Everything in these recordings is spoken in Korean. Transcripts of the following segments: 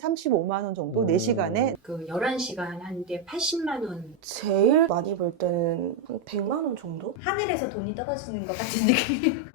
한 35만 원 정도 4시간에. 그 11시간 하는데 80만 원. 제일 많이 벌 때는 한 100만 원 정도? 하늘에서 돈이 떨어지는 것 같은 느낌.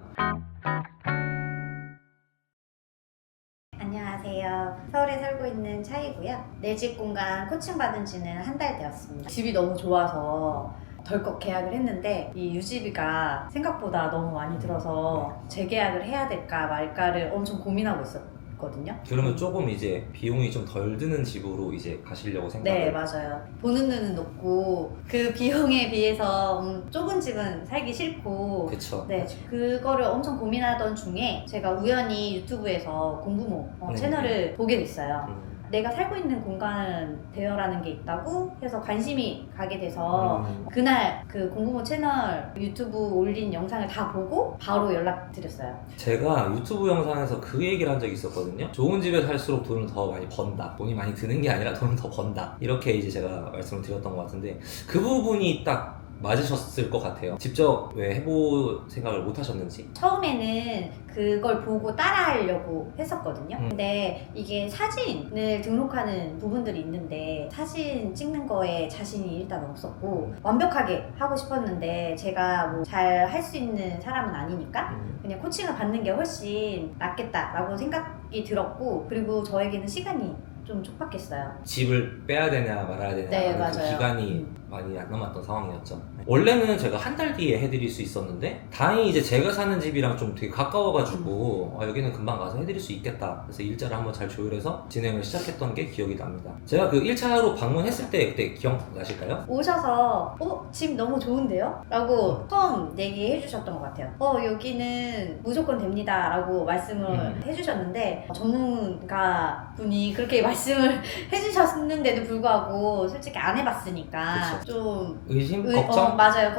안녕하세요. 서울에 살고 있는 차이고요. 내 집 공간 코칭 받은 지는 한 달 되었습니다. 집이 너무 좋아서 덜컥 계약을 했는데 이 유지비가 생각보다 너무 많이 들어서 재계약을 해야 될까 말까를 엄청 고민하고 있었거든요. 그러면 조금 이제 비용이 좀 덜 드는 집으로 이제 가시려고 생각을. 네, 맞아요. 보는 눈은 높고 그 비용에 비해서 좁은 집은 살기 싫고. 그쵸. 네, 그거를 엄청 고민하던 중에 제가 우연히 유튜브에서 공부모 채널을 보게 됐어요. 내가 살고 있는 공간 대여라는 게 있다고 해서 관심이 가게 돼서 그날 그 공부모 채널 유튜브 올린 영상을 다 보고 바로 연락드렸어요. 제가 유튜브 영상에서 그 얘기를 한 적이 있었거든요. 좋은 집에 살수록 돈을 더 많이 번다. 돈이 많이 드는 게 아니라 돈을 더 번다. 이렇게 이제 제가 말씀을 드렸던 것 같은데 그 부분이 딱 맞으셨을 것 같아요. 직접 왜 해볼 생각을 못 하셨는지. 처음에는 그걸 보고 따라하려고 했었거든요. 근데 이게 사진을 등록하는 부분들이 있는데 사진 찍는 거에 자신이 일단 없었고 완벽하게 하고 싶었는데 제가 뭐 잘 할 수 있는 사람은 아니니까 그냥 코칭을 받는 게 훨씬 낫겠다라고 생각이 들었고, 그리고 저에게는 시간이 좀 촉박했어요. 집을 빼야 되냐 말아야 되냐 네, 그 맞아요. 기간이 많이 안 남았던 상황이었죠. 원래는 제가 한 달 뒤에 해드릴 수 있었는데 다행히 이제 제가 사는 집이랑 좀 되게 가까워가지고 여기는 금방 가서 해드릴 수 있겠다. 그래서 일자를 한번 잘 조율해서 진행을 시작했던 게 기억이 납니다. 제가 그 1차로 방문했을 때 그때 기억나실까요? 오셔서 집 너무 좋은데요? 라고 처음 얘기해 주셨던 것 같아요. 여기는 무조건 됩니다 라고 말씀을 해주셨는데 전문가 분이 그렇게 말씀을 해주셨는데도 불구하고 솔직히 안 해봤으니까 그쵸. 좀 의심? 걱정? 맞아요.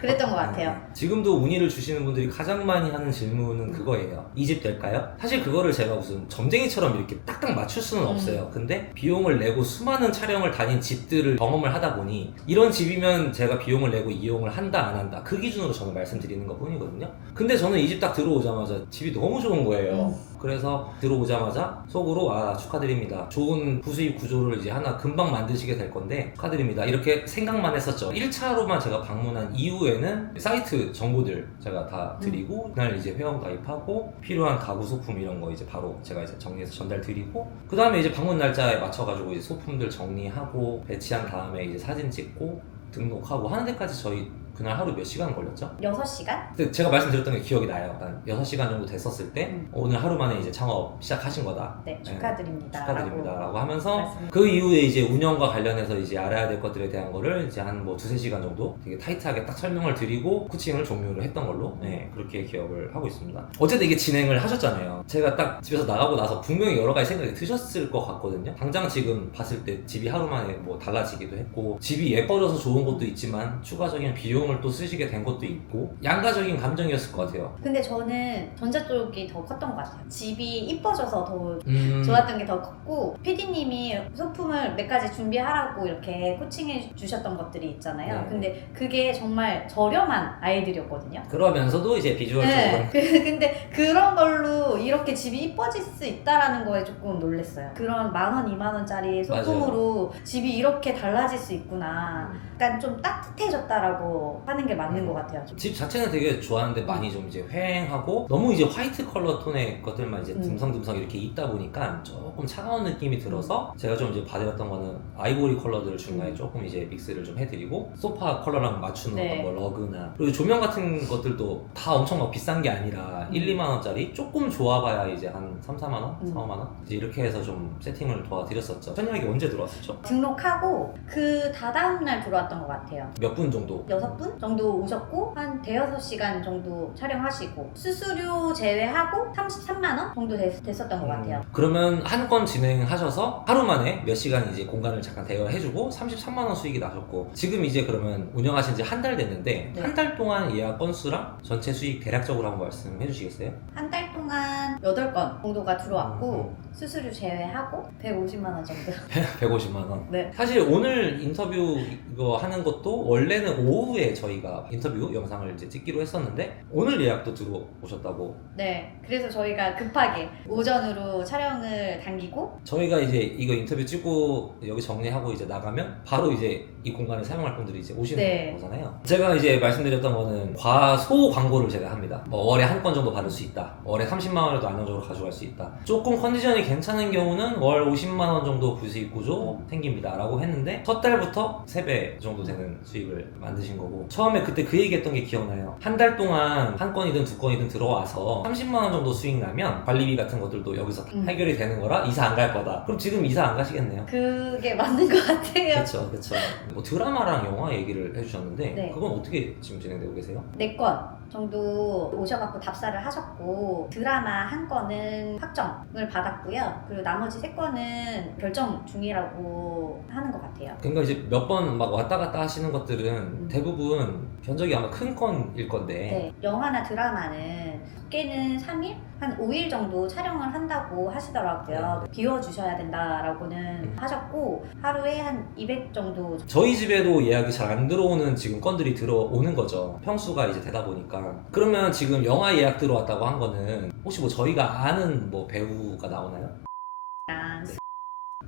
그랬던 것 같아요. 지금도 문의를 주시는 분들이 가장 많이 하는 질문은 그거예요. 이 집 될까요? 사실 그거를 제가 무슨 점쟁이처럼 이렇게 딱딱 맞출 수는 없어요. 근데 비용을 내고 수많은 촬영을 다닌 집들을 경험을 하다 보니 이런 집이면 제가 비용을 내고 이용을 한다 안 한다 그 기준으로 저는 말씀드리는 것 뿐이거든요. 근데 저는 이 집 딱 들어오자마자 집이 너무 좋은 거예요. 그래서 들어오자마자 속으로 축하드립니다. 좋은 부수입 구조를 이제 하나 금방 만드시게 될 건데 축하드립니다. 이렇게 생각만 했었죠. 1차로만 제가 방문한 이후에는 사이트 정보들 제가 다 드리고 그날 이제 회원 가입하고 필요한 가구 소품 이런 거 이제 바로 제가 이제 정리해서 전달 드리고 그 다음에 이제 방문 날짜에 맞춰가지고 이제 소품들 정리하고 배치한 다음에 이제 사진 찍고 등록하고 하는 데까지 저희 그날 하루 몇 시간 걸렸죠? 6시간? 근데 제가 말씀드렸던 게 기억이 나요. 한 6시간 정도 됐었을 때 오늘 하루 만에 이제 창업 시작하신 거다. 네, 축하드립니다. 축하드립니다라고 하면서 말씀. 그 이후에 이제 운영과 관련해서 이제 알아야 될 것들에 대한 거를 이제 한 뭐 2-3시간 정도 되게 타이트하게 딱 설명을 드리고 코칭을 종료를 했던 걸로 그렇게 기억을 하고 있습니다. 어쨌든 이게 진행을 하셨잖아요. 제가 딱 집에서 나가고 나서 분명히 여러 가지 생각이 드셨을 것 같거든요. 당장 지금 봤을 때 집이 하루 만에 뭐 달라지기도 했고 집이 예뻐져서 좋은 것도 있지만 추가적인 비용을 또 쓰시게 된 것도 있고 양가적인 감정이었을 것 같아요. 근데 저는 전자 쪽이 더 컸던 것 같아요. 집이 이뻐져서 더 좋았던 게 더 컸고, PD님이 소품을 몇 가지 준비하라고 이렇게 코칭해 주셨던 것들이 있잖아요. 근데 그게 정말 저렴한 아이들이었거든요. 그러면서도 이제 비주얼적으로 근데 그런 걸로 이렇게 집이 이뻐질 수 있다라는 거에 조금 놀랐어요. 그런 10,000원, 20,000원짜리 소품으로 집이 이렇게 달라질 수 있구나. 약간 좀 따뜻해졌다라고 하는 게 맞는 것 같아요. 집 자체는 되게 좋아하는데 많이 좀 이제 휑하고 너무 이제 화이트 컬러 톤의 것들만 이제 듬성듬성 이렇게 있다 보니까 조금 차가운 느낌이 들어서 제가 좀 이제 봐드렸던 거는 아이보리 컬러들을 중간에 조금 이제 믹스를 좀 해드리고 소파 컬러랑 맞추는 뭐 러그나 그리고 조명 같은 것들도 다 엄청 막 비싼 게 아니라 1-2만 원짜리 조금 좋아봐야 이제 한 3-4만 원? 4-5만 원? 이제 이렇게 해서 좀 세팅을 도와드렸었죠. 천연하게 언제 들어왔었죠? 등록하고 그 다다음 날 들어왔던 것 같아요. 몇 분 정도? 6분 정도 오셨고 한 대여섯 시간 정도 촬영하시고 수수료 제외하고 33만 원 정도 됐었던 것 같아요. 그러면 한 건 진행하셔서 하루 만에 몇 시간 이제 공간을 잠깐 대여해주고 33만 원 수익이 나셨고 지금 이제 그러면 운영하신 지 한 달 됐는데 한 달 동안 예약 건수랑 전체 수익 대략적으로 한번 말씀해 주시겠어요? 한 달 동안 8건 정도가 들어왔고 수수료 제외하고 150만 원 정도. 150만 원. 네. 사실 오늘 인터뷰 이거 하는 것도 원래는 오후에 저희가 인터뷰 영상을 이제 찍기로 했었는데 오늘 예약도 들어오셨다고. 네. 그래서 저희가 급하게 오전으로 촬영을 당기고 저희가 이제 이거 인터뷰 찍고 여기 정리하고 이제 나가면 바로 이제 이 공간을 사용할 분들이 이제 오시는 네. 거잖아요. 제가 이제 말씀드렸던 거는 과소 광고를 제가 합니다. 뭐 월에 한 건 정도 받을 수 있다. 월에 30만 원에도 안정적으로 가져갈 수 있다. 조금 컨디션이 괜찮은 경우는 월 50만 원 정도 부수익 구조 생깁니다 라고 했는데 첫 달부터 3배 정도 되는 수익을 만드신 거고 처음에 그때 그 얘기했던 게 기억나요. 한 달 동안 한 건이든 두 건이든 들어와서 30만 원 정도 수익 나면 관리비 같은 것들도 여기서 해결이 되는 거라 이사 안 갈 거다. 그럼 지금 이사 안 가시겠네요. 그게 맞는 것 같아요. 그렇죠, 그렇죠. 뭐 드라마랑 영화 얘기를 해주셨는데 네. 그건 어떻게 지금 진행되고 계세요? 4건 정도 오셔갖고 답사를 하셨고 드라마 한 건은 확정을 받았고요. 그리고 나머지 3건은 결정 중이라고 하는 것 같아요. 그러니까 이제 몇 번 막 왔다 갔다 하시는 것들은 대부분 견적이 아마 큰 건일 건데 네, 영화나 드라마는 두께는 3일? 한 5일 정도 촬영을 한다고 하시더라고요. 비워주셔야 된다라고는 하셨고 하루에 한 200 정도. 저희 집에도 예약이 잘 안 들어오는 지금 건들이 들어오는 거죠. 평수가 이제 되다 보니까. 그러면 지금 영화 예약 들어왔다고 한 거는 혹시 뭐 저희가 아는 뭐 배우가 나오나요?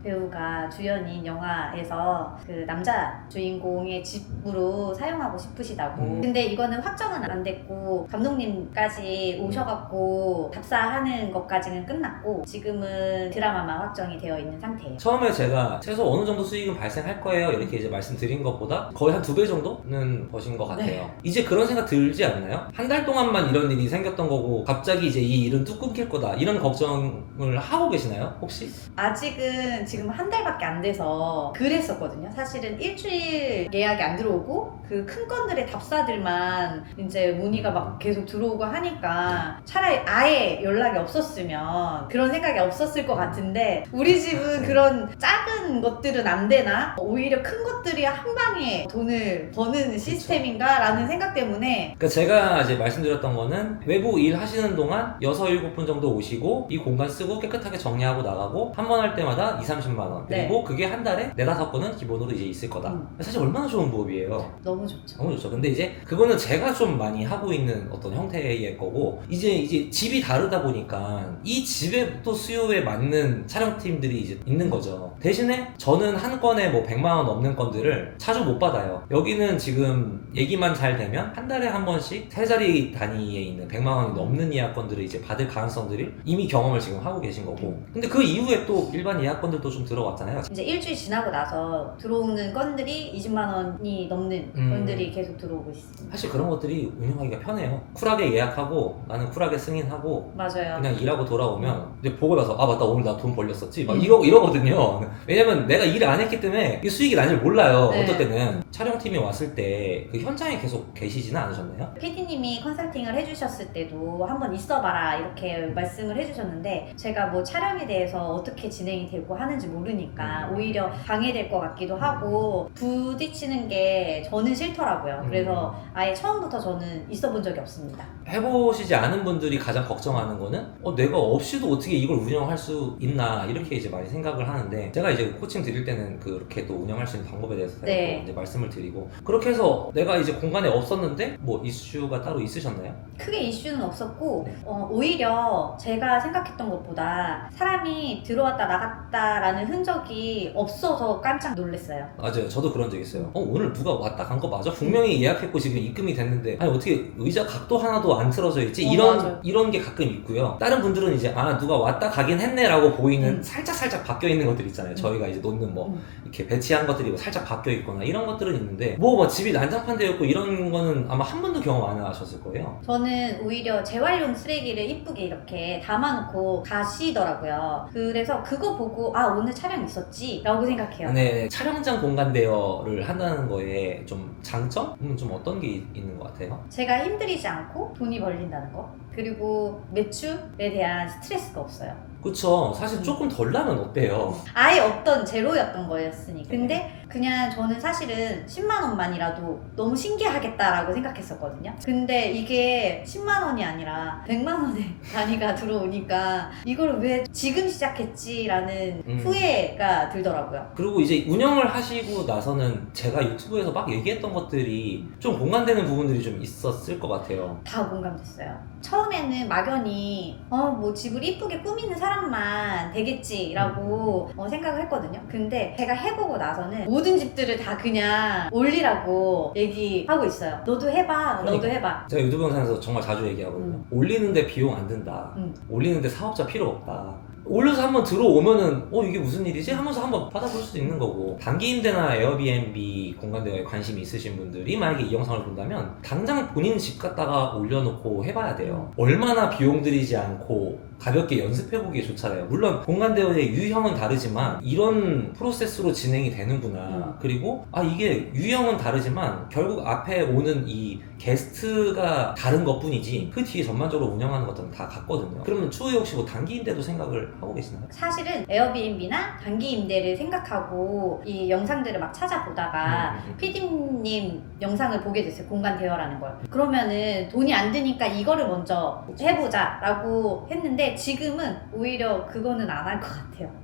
배우가 주연인 영화에서 그 남자 주인공의 집으로 사용하고 싶으시다고. 근데 이거는 확정은 안 됐고 감독님까지 오셔갖고 답사하는 것까지는 끝났고 지금은 드라마만 확정이 되어 있는 상태예요. 처음에 제가 최소 어느 정도 수익은 발생할 거예요 이렇게 이제 말씀드린 것보다 거의 한 2배 정도는 버신 것 같아요. 네. 이제 그런 생각 들지 않나요? 한 달 동안만 이런 일이 생겼던 거고 갑자기 이제 이 일은 뚝 끊길 거다 이런 걱정을 하고 계시나요 혹시? 아직은 지금 한 달밖에 안 돼서 그랬었거든요. 사실은 일주일 예약이 안 들어오고 그 큰 건들의 답사들만 이제 문의가 막 계속 들어오고 하니까 차라리 아예 연락이 없었으면 그런 생각이 없었을 것 같은데 우리 집은 그런 작은 것들은 안 되나? 오히려 큰 것들이 한 방에 돈을 버는 시스템인가? 라는 생각 때문에 그러니까 제가 이제 말씀드렸던 거는 외부 일 하시는 동안 6, 7분 정도 오시고 이 공간 쓰고 깨끗하게 정리하고 나가고 한 번 할 때마다 2, 30만 원 그리고 그게 한 달에 4, 5건은 기본으로 이제 있을 거다. 사실 얼마나 좋은 부업이에요. 너무 좋죠. 너무 좋죠. 근데 이제 그거는 제가 좀 많이 하고 있는 어떤 형태의 거고 이제 집이 다르다 보니까 이 집에 또 수요에 맞는 촬영팀들이 이제 있는 거죠. 대신에 저는 한 건에 뭐 100만 원 넘는 건들을 자주 못 받아요. 여기는 지금 얘기만 잘 되면 한 달에 한 번씩 3자리 단위에 있는 100만 원이 넘는 예약건들을 이제 받을 가능성들이 이미 경험을 지금 하고 계신 거고 근데 그 이후에 또 일반 예약건들도 좀 들어왔잖아요. 이제 일주일 지나고 나서 들어오는 건들이 20만 원이 넘는 건들이 계속 들어오고 있습니다. 사실 그런 것들이 운영하기가 편해요. 쿨하게 예약하고 나는 쿨하게 승인하고 맞아요. 그냥 일하고 돌아오면 이제 보고 나서 아 맞다 오늘 나 돈 벌렸었지 막 이러거든요. 왜냐면 내가 일을 안 했기 때문에 이 수익이 난 줄 몰라요. 네. 어떨 때는 촬영팀이 왔을 때 그 현장에 계속 계시지는 않으셨나요? PD님이 컨설팅을 해주셨을 때도 한번 있어봐라 이렇게 말씀을 해주셨는데 제가 뭐 촬영에 대해서 어떻게 진행이 되고 하는지 모르니까 오히려 방해될 것 같기도 하고 부딪히는 게 저는 싫더라고요. 그래서 아예 처음부터 저는 있어본 적이 없습니다. 해보시지 않은 분들이 가장 걱정하는 거는 내가 없이도 어떻게 이걸 운영할 수 있나 이렇게 이제 많이 생각을 하는데 제가 이제 코칭 드릴 때는 그렇게 또 운영할 수 있는 방법에 대해서 네. 이제 말씀을 드리고 그렇게 해서 내가 이제 공간에 없었는데 뭐 이슈가 따로 있으셨나요? 크게 이슈는 없었고 오히려 제가 생각했던 것보다 사람이 들어왔다 나갔다라는 흔적이 없어서 깜짝 놀랐어요. 맞아요. 저도 그런 적 있어요. 오늘 누가 왔다 간 거 맞아? 분명히 예약했고 지금 입금이 됐는데 아니 어떻게 의자 각도 하나도 안 틀어져 있지? 맞아요. 이런 게 가끔 있고요. 다른 분들은 이제 누가 왔다 가긴 했네 라고 보이는 살짝 바뀌어 있는 것들 있잖아요. 저희가 이제 놓는 뭐 이렇게 배치한 것들이 뭐 살짝 바뀌어 있거나 이런 것들은 있는데 뭐 집이 난장판 되어 있고 이런 거는 아마 한 번도 경험 안 하셨을 거예요. 저는 오히려 재활용 쓰레기를 이쁘게 이렇게 담아놓고 가시더라고요. 그래서 그거 보고 오늘 촬영 있었지 라고 생각해요. 네, 촬영장 공간 대여를 한다는 거에 좀 장점은 좀 어떤 게 있는 것 같아요? 제가 힘들이지 않고 돈이 벌린다는 거. 그리고 매출에 대한 스트레스가 없어요. 그쵸. 사실 조금 덜 나면 어때요? 아예 없던 제로였던 거였으니까. 근데 그냥 저는 사실은 10만 원만이라도 너무 신기하겠다라고 생각했었거든요. 근데 이게 10만 원이 아니라 100만 원의 단위가 들어오니까 이걸 왜 지금 시작했지라는 후회가 들더라고요. 그리고 이제 운영을 하시고 나서는 제가 유튜브에서 막 얘기했던 것들이 좀 공감되는 부분들이 좀 있었을 것 같아요. 다 공감됐어요. 처음에는 막연히 뭐 집을 이쁘게 꾸미는 사람만 되겠지라고 생각을 했거든요. 근데 제가 해보고 나서는 모든 집들을 다 그냥 올리라고 얘기하고 있어요. 너도 해봐, 너도 해봐. 제가 유튜브 영상에서 정말 자주 얘기하거든요. 올리는데 비용 안 든다. 올리는데 사업자 필요 없다. 올려서 한번 들어오면은 이게 무슨 일이지? 하면서 한번 받아볼 수도 있는 거고, 단기 임대나 에어비앤비 공간대여에 관심이 있으신 분들이 만약에 이 영상을 본다면 당장 본인 집 갖다가 올려놓고 해봐야 돼요. 얼마나 비용 들이지 않고 가볍게 연습해보기에 좋잖아요. 물론 공간대여의 유형은 다르지만 이런 프로세스로 진행이 되는구나. 그리고 이게 유형은 다르지만 결국 앞에 오는 이 게스트가 다른 것 뿐이지 그 뒤에 전반적으로 운영하는 것들은 다 같거든요. 그러면 추후에 혹시 뭐 단기 임대도 생각을 하고 계시나요? 사실은 에어비앤비나 단기 임대를 생각하고 이 영상들을 막 찾아보다가 PD님 영상을 보게 됐어요. 공간 대여라는 걸. 그러면은 돈이 안 드니까 이거를 먼저 해보자 라고 했는데 지금은 오히려 그거는 안 할 것 같아요.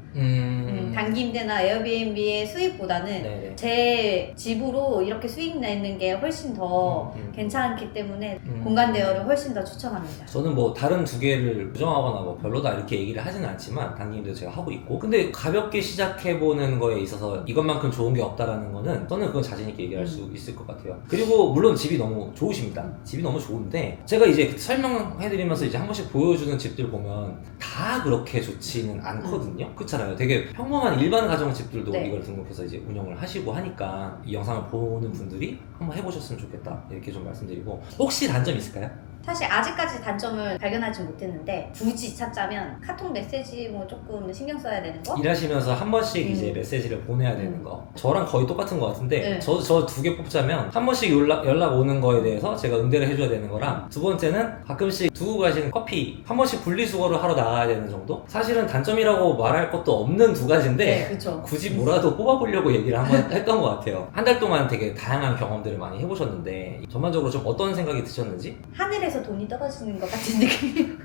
단기 임대나 에어비앤비의 수익보다는 네네. 제 집으로 이렇게 수익 내는 게 훨씬 더 괜찮기 때문에 공간 대여를 훨씬 더 추천합니다. 저는 뭐 다른 두 개를 부정하거나 뭐 별로다 이렇게 얘기를 하지는 않지만 단기 임대도 제가 하고 있고, 근데 가볍게 시작해보는 거에 있어서 이것만큼 좋은 게 없다라는 거는 저는 그건 자신 있게 얘기할 수 있을 것 같아요. 그리고 물론 집이 너무 좋으십니다. 집이 너무 좋은데 제가 이제 설명해드리면서 이제 한 번씩 보여주는 집들 보면 다 그렇게 좋지는 않거든요. 그렇잖아요. 되게 평범한 일반 가정집들도 네. 이걸 등록해서 이제 운영을 하시고 하니까 이 영상을 보는 분들이 한번 해보셨으면 좋겠다 이렇게 좀 말씀드리고, 혹시 단점 있을까요? 사실 아직까지 단점을 발견하지 못했는데 굳이 찾자면 카톡 메시지 뭐 조금 신경 써야 되는 거? 일하시면서 한 번씩 이제 메시지를 보내야 되는 거, 저랑 거의 똑같은 것 같은데 네. 저 두 개 뽑자면 한 번씩 연락 오는 거에 대해서 제가 응대를 해줘야 되는 거랑, 두 번째는 가끔씩 두고 가시는 커피 한 번씩 분리수거를 하러 나가야 되는 정도? 사실은 단점이라고 말할 것도 없는 두 가지인데 네, 그렇죠. 굳이 뭐라도 뽑아보려고 얘기를 한번 했던 것 같아요. 한 달 동안 되게 다양한 경험들을 많이 해보셨는데 전반적으로 좀 어떤 생각이 드셨는지? 하늘에서 돈이 떨어지는 것 같은 느낌.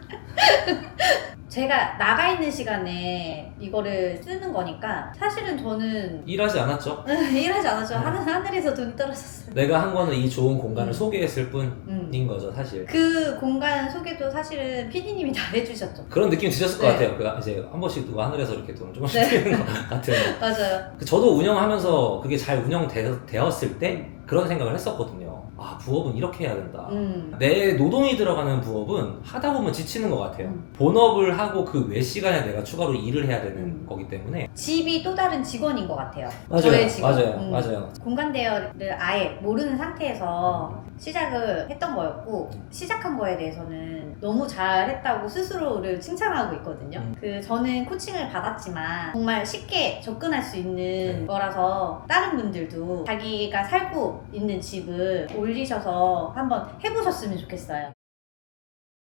제가 나가 있는 시간에 이거를 쓰는 거니까 사실은 저는 일하지 않았죠? 일하지 않았죠. 하늘에서 돈이 떨어졌어요. 내가 한 거는 이 좋은 공간을 소개했을 뿐인 거죠, 사실. 그 공간 소개도 사실은 PD님이 다 해주셨죠. 그런 느낌 드셨을 것 네. 같아요. 그 이제 한 번씩 누가 하늘에서 이렇게 돈 조금씩 네. 드리는 것 같은. 맞아요. 저도 운영하면서 그게 잘 운영되었을 때 그런 생각을 했었거든요. 부업은 이렇게 해야 된다. 내 노동이 들어가는 부업은 하다 보면 지치는 것 같아요. 본업을 하고 그 외 시간에 내가 추가로 일을 해야 되는 거기 때문에. 집이 또 다른 직원인 것 같아요. 맞아요. 저의 직원. 맞아요. 공간 대여를 아예 모르는 상태에서 시작을 했던 거였고, 시작한 거에 대해서는 너무 잘했다고 스스로를 칭찬하고 있거든요. 저는 코칭을 받았지만 정말 쉽게 접근할 수 있는 거라서 다른 분들도 자기가 살고 있는 집을 올리셔서 한번 해보셨으면 좋겠어요.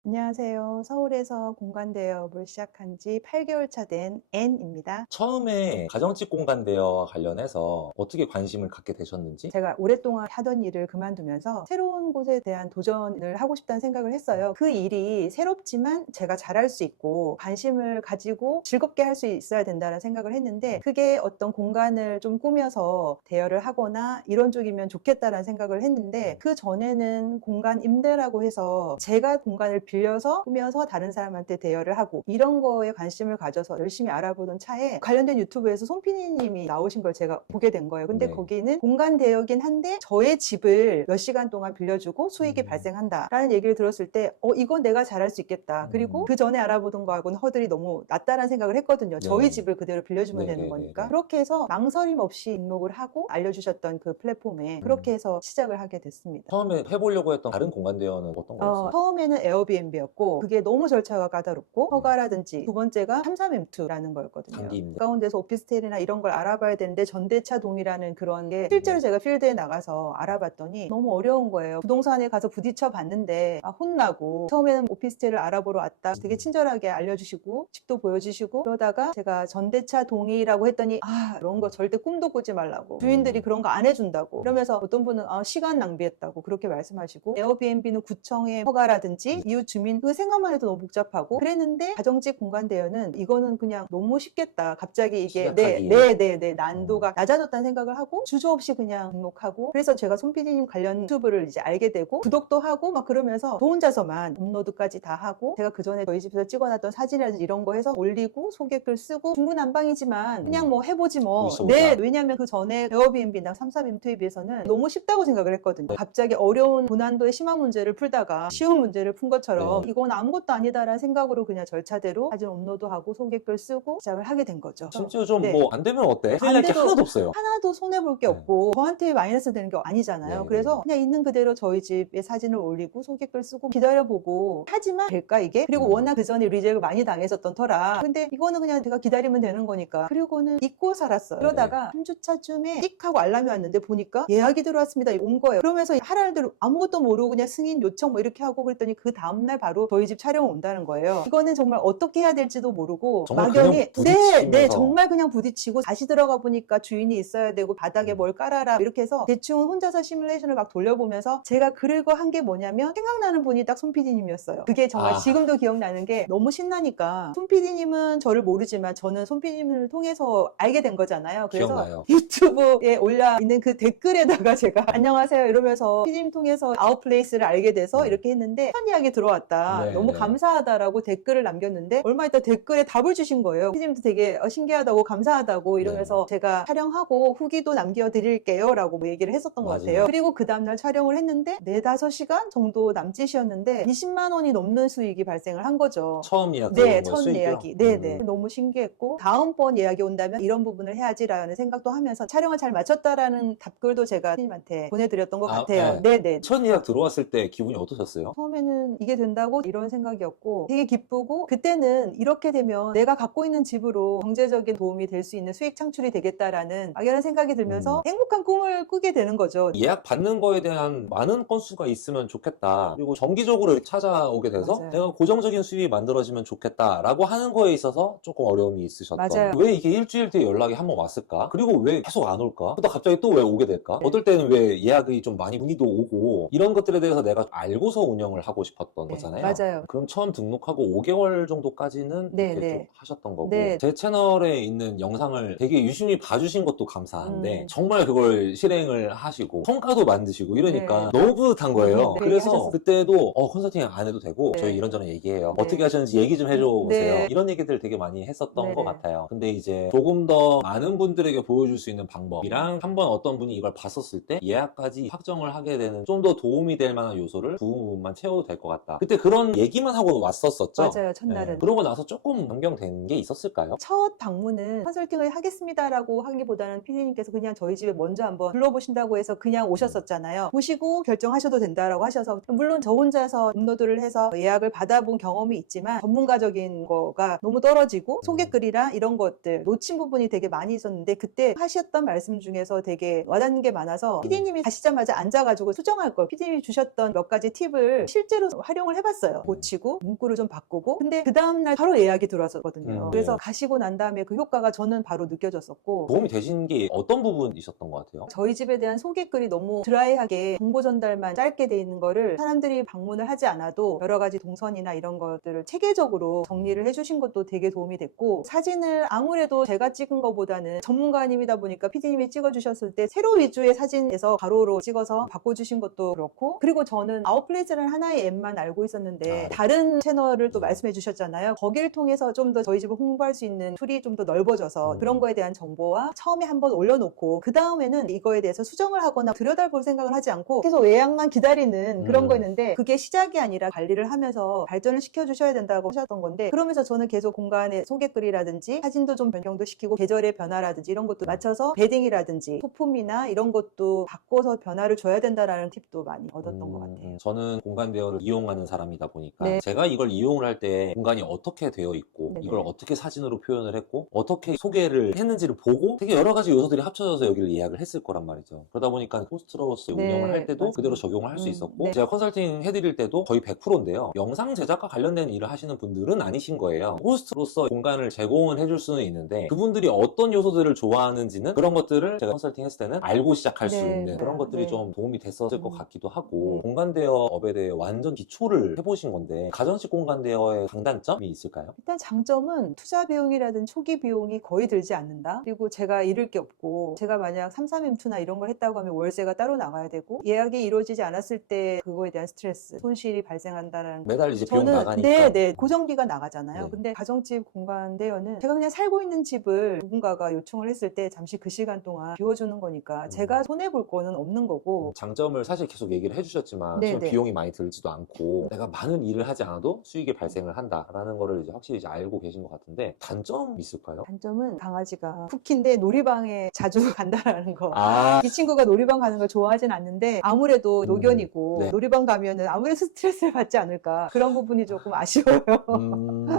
안녕하세요. 서울에서 공간 대여업을 시작한 지 8개월 차 된 N입니다. 처음에 가정집 공간 대여와 관련해서 어떻게 관심을 갖게 되셨는지? 제가 오랫동안 하던 일을 그만두면서 새로운 곳에 대한 도전을 하고 싶다는 생각을 했어요. 그 일이 새롭지만 제가 잘할 수 있고 관심을 가지고 즐겁게 할 수 있어야 된다는 생각을 했는데, 그게 어떤 공간을 좀 꾸며서 대여를 하거나 이런 쪽이면 좋겠다라는 생각을 했는데, 그 전에는 공간 임대라고 해서 제가 공간을 빌려서 꾸며서 다른 사람한테 대여를 하고 이런 거에 관심을 가져서 열심히 알아보던 차에 관련된 유튜브에서 손피디님이 나오신 걸 제가 보게 된 거예요. 근데 거기는 공간 대여긴 한데 저의 집을 몇 시간 동안 빌려주고 수익이 발생한다 라는 얘기를 들었을 때 이건 내가 잘할 수 있겠다. 그리고 그 전에 알아보던 거하고는 허들이 너무 낮다라는 생각을 했거든요. 저희 집을 그대로 빌려주면 되는 거니까. 그렇게 해서 망설임 없이 등록을 하고 알려주셨던 그 플랫폼에 그렇게 해서 시작을 하게 됐습니다. 처음에 해보려고 했던 다른 공간 대여는 어떤 거였어요? 처음에는 에어비앤비 에어비앤비였고 그게 너무 절차가 까다롭고 허가라든지 두 번째가 33M2라는 거였거든요. 단기 임대. 가까운 데서 오피스텔이나 이런 걸 알아봐야 되는데 전대차 동이라는 그런 게 실제로 제가 필드에 나가서 알아봤더니 너무 어려운 거예요. 부동산에 가서 부딪혀 봤는데 혼나고 처음에는 오피스텔을 알아보러 왔다 되게 친절하게 알려주시고 집도 보여주시고 그러다가 제가 전대차 동의라고 했더니 그런 거 절대 꿈도 꾸지 말라고 주인들이 그런 거 안 해준다고 그러면서 어떤 분은 시간 낭비했다고 그렇게 말씀하시고 에어비앤비는 구청의 허가라든지 이웃 주민 그 생각만 해도 너무 복잡하고 그랬는데 가정집 공간 대여는 이거는 그냥 너무 쉽겠다 갑자기 이게 시작하기에. 난도가 낮아졌다는 생각을 하고 주저없이 그냥 등록하고 그래서 제가 손 PD님 관련 유튜브를 이제 알게 되고 구독도 하고 막 그러면서 저 혼자서만 업로드까지 다 하고 제가 그 전에 저희 집에서 찍어놨던 사진이라든지 이런 거 해서 올리고 소개글 쓰고 중구난방이지만 그냥 뭐 해보지 뭐. 네, 왜냐면 그 전에 에어비앤비나 33M2에 비해서는 너무 쉽다고 생각을 했거든요. 갑자기 어려운 고난도의 심한 문제를 풀다가 쉬운 문제를 푼 것처럼 이건 아무것도 아니다라는 생각으로 그냥 절차대로 사진 업로드하고 소개글 쓰고 시작을 하게 된 거죠. 심지어 좀 네. 뭐 안 되면 어때? 큰일 날 게 하나도 없어요. 하나도 손해볼 게 없고 저한테 마이너스 되는 게 아니잖아요. 네. 그래서 그냥 있는 그대로 저희 집에 사진을 올리고 소개글 쓰고 기다려보고 하지만 될까 이게? 그리고 워낙 그 전에 리젝을 많이 당했었던 터라 근데 이거는 그냥 제가 기다리면 되는 거니까 그리고는 잊고 살았어요. 그러다가 3주차쯤에 띡 하고 알람이 왔는데 보니까 예약이 들어왔습니다. 온 거예요. 그러면서 하라는 대로 아무것도 모르고 그냥 승인 요청 뭐 이렇게 하고 그랬더니 그 다음날 바로 저희 집 촬영 온다는 거예요. 이거는 정말 어떻게 해야 될지도 모르고 정말 막연히 그냥 부딪히면서. 정말 그냥 부딪히고 다시 들어가 보니까 주인이 있어야 되고 바닥에 뭘 깔아라 이렇게 해서 대충 혼자서 시뮬레이션을 막 돌려보면서 제가 그리고 한 게 뭐냐면 생각나는 분이 딱 손 PD님이었어요. 그게 정말 지금도 기억나는 게 너무 신나니까 손 PD님은 저를 모르지만 저는 손 PD님을 통해서 알게 된 거잖아요. 그래서 기억나요. 유튜브에 올려 있는 그 댓글에다가 제가 안녕하세요 이러면서 PD님 통해서 아웃플레이스를 알게 돼서 이렇게 했는데 한 이야기 들어왔다. 너무 감사하다라고 댓글을 남겼는데 얼마 있다 댓글에 답을 주신 거예요. PD님도 되게 신기하다고 감사하다고 이러면서 제가 촬영하고 후기도 남겨드릴게요 라고 뭐 얘기를 했었던 것 같아요. 그리고 그 다음날 촬영을 했는데 4-5시간 정도 남짓이었는데 20만 원이 넘는 수익이 발생을 한 거죠. 처음 예약 첫 예약이. 네네. 너무 신기했고 다음번 예약이 온다면 이런 부분을 해야지라는 생각도 하면서 촬영을 잘 마쳤다라는 답글도 제가 PD님한테 보내드렸던 것 같아요. 네네. 첫 예약 들어왔을 때 기분이 어떠셨어요? 처음에는 이게 된다고 이런 생각이었고 되게 기쁘고 그때는 이렇게 되면 내가 갖고 있는 집으로 경제적인 도움이 될 수 있는 수익 창출이 되겠다라는 막연한 생각이 들면서 행복한 꿈을 꾸게 되는 거죠. 예약 받는 거에 대한 많은 건수가 있으면 좋겠다. 그리고 정기적으로 이렇게 찾아오게 돼서 맞아요. 내가 고정적인 수입이 만들어지면 좋겠다라고 하는 거에 있어서 조금 어려움이 있으셨던. 맞아요. 왜 이게 일주일 뒤에 연락이 한번 왔을까? 그리고 왜 계속 안 올까? 또 갑자기 또 왜 오게 될까? 어떨 때는 왜 예약이 좀 많이 문의도 오고 이런 것들에 대해서 내가 알고서 운영을 하고 싶었던 거잖아요. 맞아요. 그럼 처음 등록하고 5개월 정도까지는 이렇게 좀 하셨던 거고 네. 제 채널에 있는 영상을 되게 유심히 봐주신 것도 감사한데 정말 그걸 실행을 하시고 성과도 만드시고 이러니까 너무 뿌듯한 거예요. 그래서 그때도 컨설팅 안 해도 되고 저희 이런저런 얘기해요. 어떻게 하셨는지 얘기 좀 해줘 보세요. 이런 얘기들 되게 많이 했었던 것 같아요. 근데 이제 조금 더 많은 분들에게 보여줄 수 있는 방법이랑 한번 어떤 분이 이걸 봤었을 때 예약까지 확정을 하게 되는 좀 더 도움이 될 만한 요소를 부분만 채워도 될 것 같다. 그때 그런 얘기만 하고 왔었었죠. 맞아요. 첫날은. 그러고 나서 조금 변경된 게 있었을까요? 첫 방문은 컨설팅을 하겠습니다라고 하기보다는 PD님께서 그냥 저희 집에 먼저 한번 둘러보신다고 해서 그냥 오셨었잖아요. 보시고 결정하셔도 된다라고 하셔서 물론 저 혼자서 업로드를 해서 예약을 받아본 경험이 있지만 전문가적인 거가 너무 떨어지고 소개글이랑 이런 것들 놓친 부분이 되게 많이 있었는데 그때 하셨던 말씀 중에서 되게 와닿는 게 많아서 PD님이 가시자마자 앉아가지고 수정할 걸 PD님이 주셨던 몇 가지 팁을 실제로 활용을 해봤어요. 고치고 문구를 좀 바꾸고 근데 그 다음날 바로 예약이 들어왔었거든요. 그래서 가시고 난 다음에 그 효과가 저는 바로 느껴졌었고 도움이 되신 게 어떤 부분이셨던 것 같아요? 저희 집에 대한 소개글이 너무 드라이하게 정보 전달만 짧게 돼 있는 거를 사람들이 방문을 하지 않아도 여러 가지 동선이나 이런 것들을 체계적으로 정리를 해주신 것도 되게 도움이 됐고 사진을 아무래도 제가 찍은 것보다는 전문가님이다 보니까 PD님이 찍어주셨을 때 세로 위주의 사진에서 가로로 찍어서 바꿔주신 것도 그렇고 그리고 저는 아웃플레이스라는 하나의 앱만 알고 있었는데 다른 채널을 또 말씀해 주셨잖아요. 거기를 통해서 좀 더 저희 집을 홍보할 수 있는 툴이 좀 더 넓어져서 그런 거에 대한 정보와 처음에 한번 올려놓고 그 다음에는 이거에 대해서 수정을 하거나 들여다볼 생각을 하지 않고 계속 예약만 기다리는 그런 거였는데 그게 시작이 아니라 관리를 하면서 발전을 시켜주셔야 된다고 하셨던 건데 그러면서 저는 계속 공간의 소개글이라든지 사진도 좀 변경도 시키고 계절의 변화라든지 이런 것도 맞춰서 베딩이라든지 소품이나 이런 것도 바꿔서 변화를 줘야 된다라는 팁도 많이 얻었던 것 같아요. 저는 공간 대여를 이용하는 사람이다 보니까 네. 제가 이걸 이용을 할 때 공간이 어떻게 되어 있고 네네. 이걸 어떻게 사진으로 표현을 했고 어떻게 소개를 했는지를 보고 되게 여러 가지 요소들이 합쳐져서 여기를 예약을 했을 거란 말이죠. 그러다 보니까 호스트로서 네, 운영을 할 때도 맞아요. 그대로 적용을 할 수 있었고 네. 제가 컨설팅 해드릴 때도 거의 100%인데요. 영상 제작과 관련된 일을 하시는 분들은 아니신 거예요. 호스트로서 공간을 제공을 해줄 수는 있는데 그분들이 어떤 요소들을 좋아하는지는 그런 것들을 제가 컨설팅 했을 때는 알고 시작할 수 네, 있는 그런 것들이 네. 좀 도움이 됐었을 것 같기도 하고 네. 공간 대여업에 대해 완전 기초를 해보신 건데 가정식 공간 대여의 장단점이 있을까요? 일단 장점은 투자 비용이라든 초기 비용이 거의 들지 않는다. 그리고 제가 잃을 게 없고 제가 만약 33M2나 이런 걸 했다고 하면 월세가 따로 나가야 되고 예약이 이루어지지 않았을 때 그거에 대한 스트레스, 손실이 발생한다는 매달 이제 비용 저는 나가니까 네, 고정비가 나가잖아요. 네. 근데 가정집 공간 대여는 제가 그냥 살고 있는 집을 누군가가 요청을 했을 때 잠시 그 시간 동안 비워주는 거니까 제가 손해 볼 거는 없는 거고 장점을 사실 계속 얘기를 해주셨지만 네, 좀 네. 비용이 많이 들지도 않고 내가 많은 일을 하지 않아도 수익이 발생을 한다라는 거를 이제 확실히 이제 알고 계신 것 같은데 단점 있을까요? 단점은 강아지가 쿠키인데 놀이방에 자주 간다라는 거. 아, 이 친구가 놀이방 가는 걸 좋아하진 않는데 아무래도 노견이고 네. 놀이방 가면은 아무래도 스트레스를 받지 않을까 그런 부분이 조금 아쉬워요.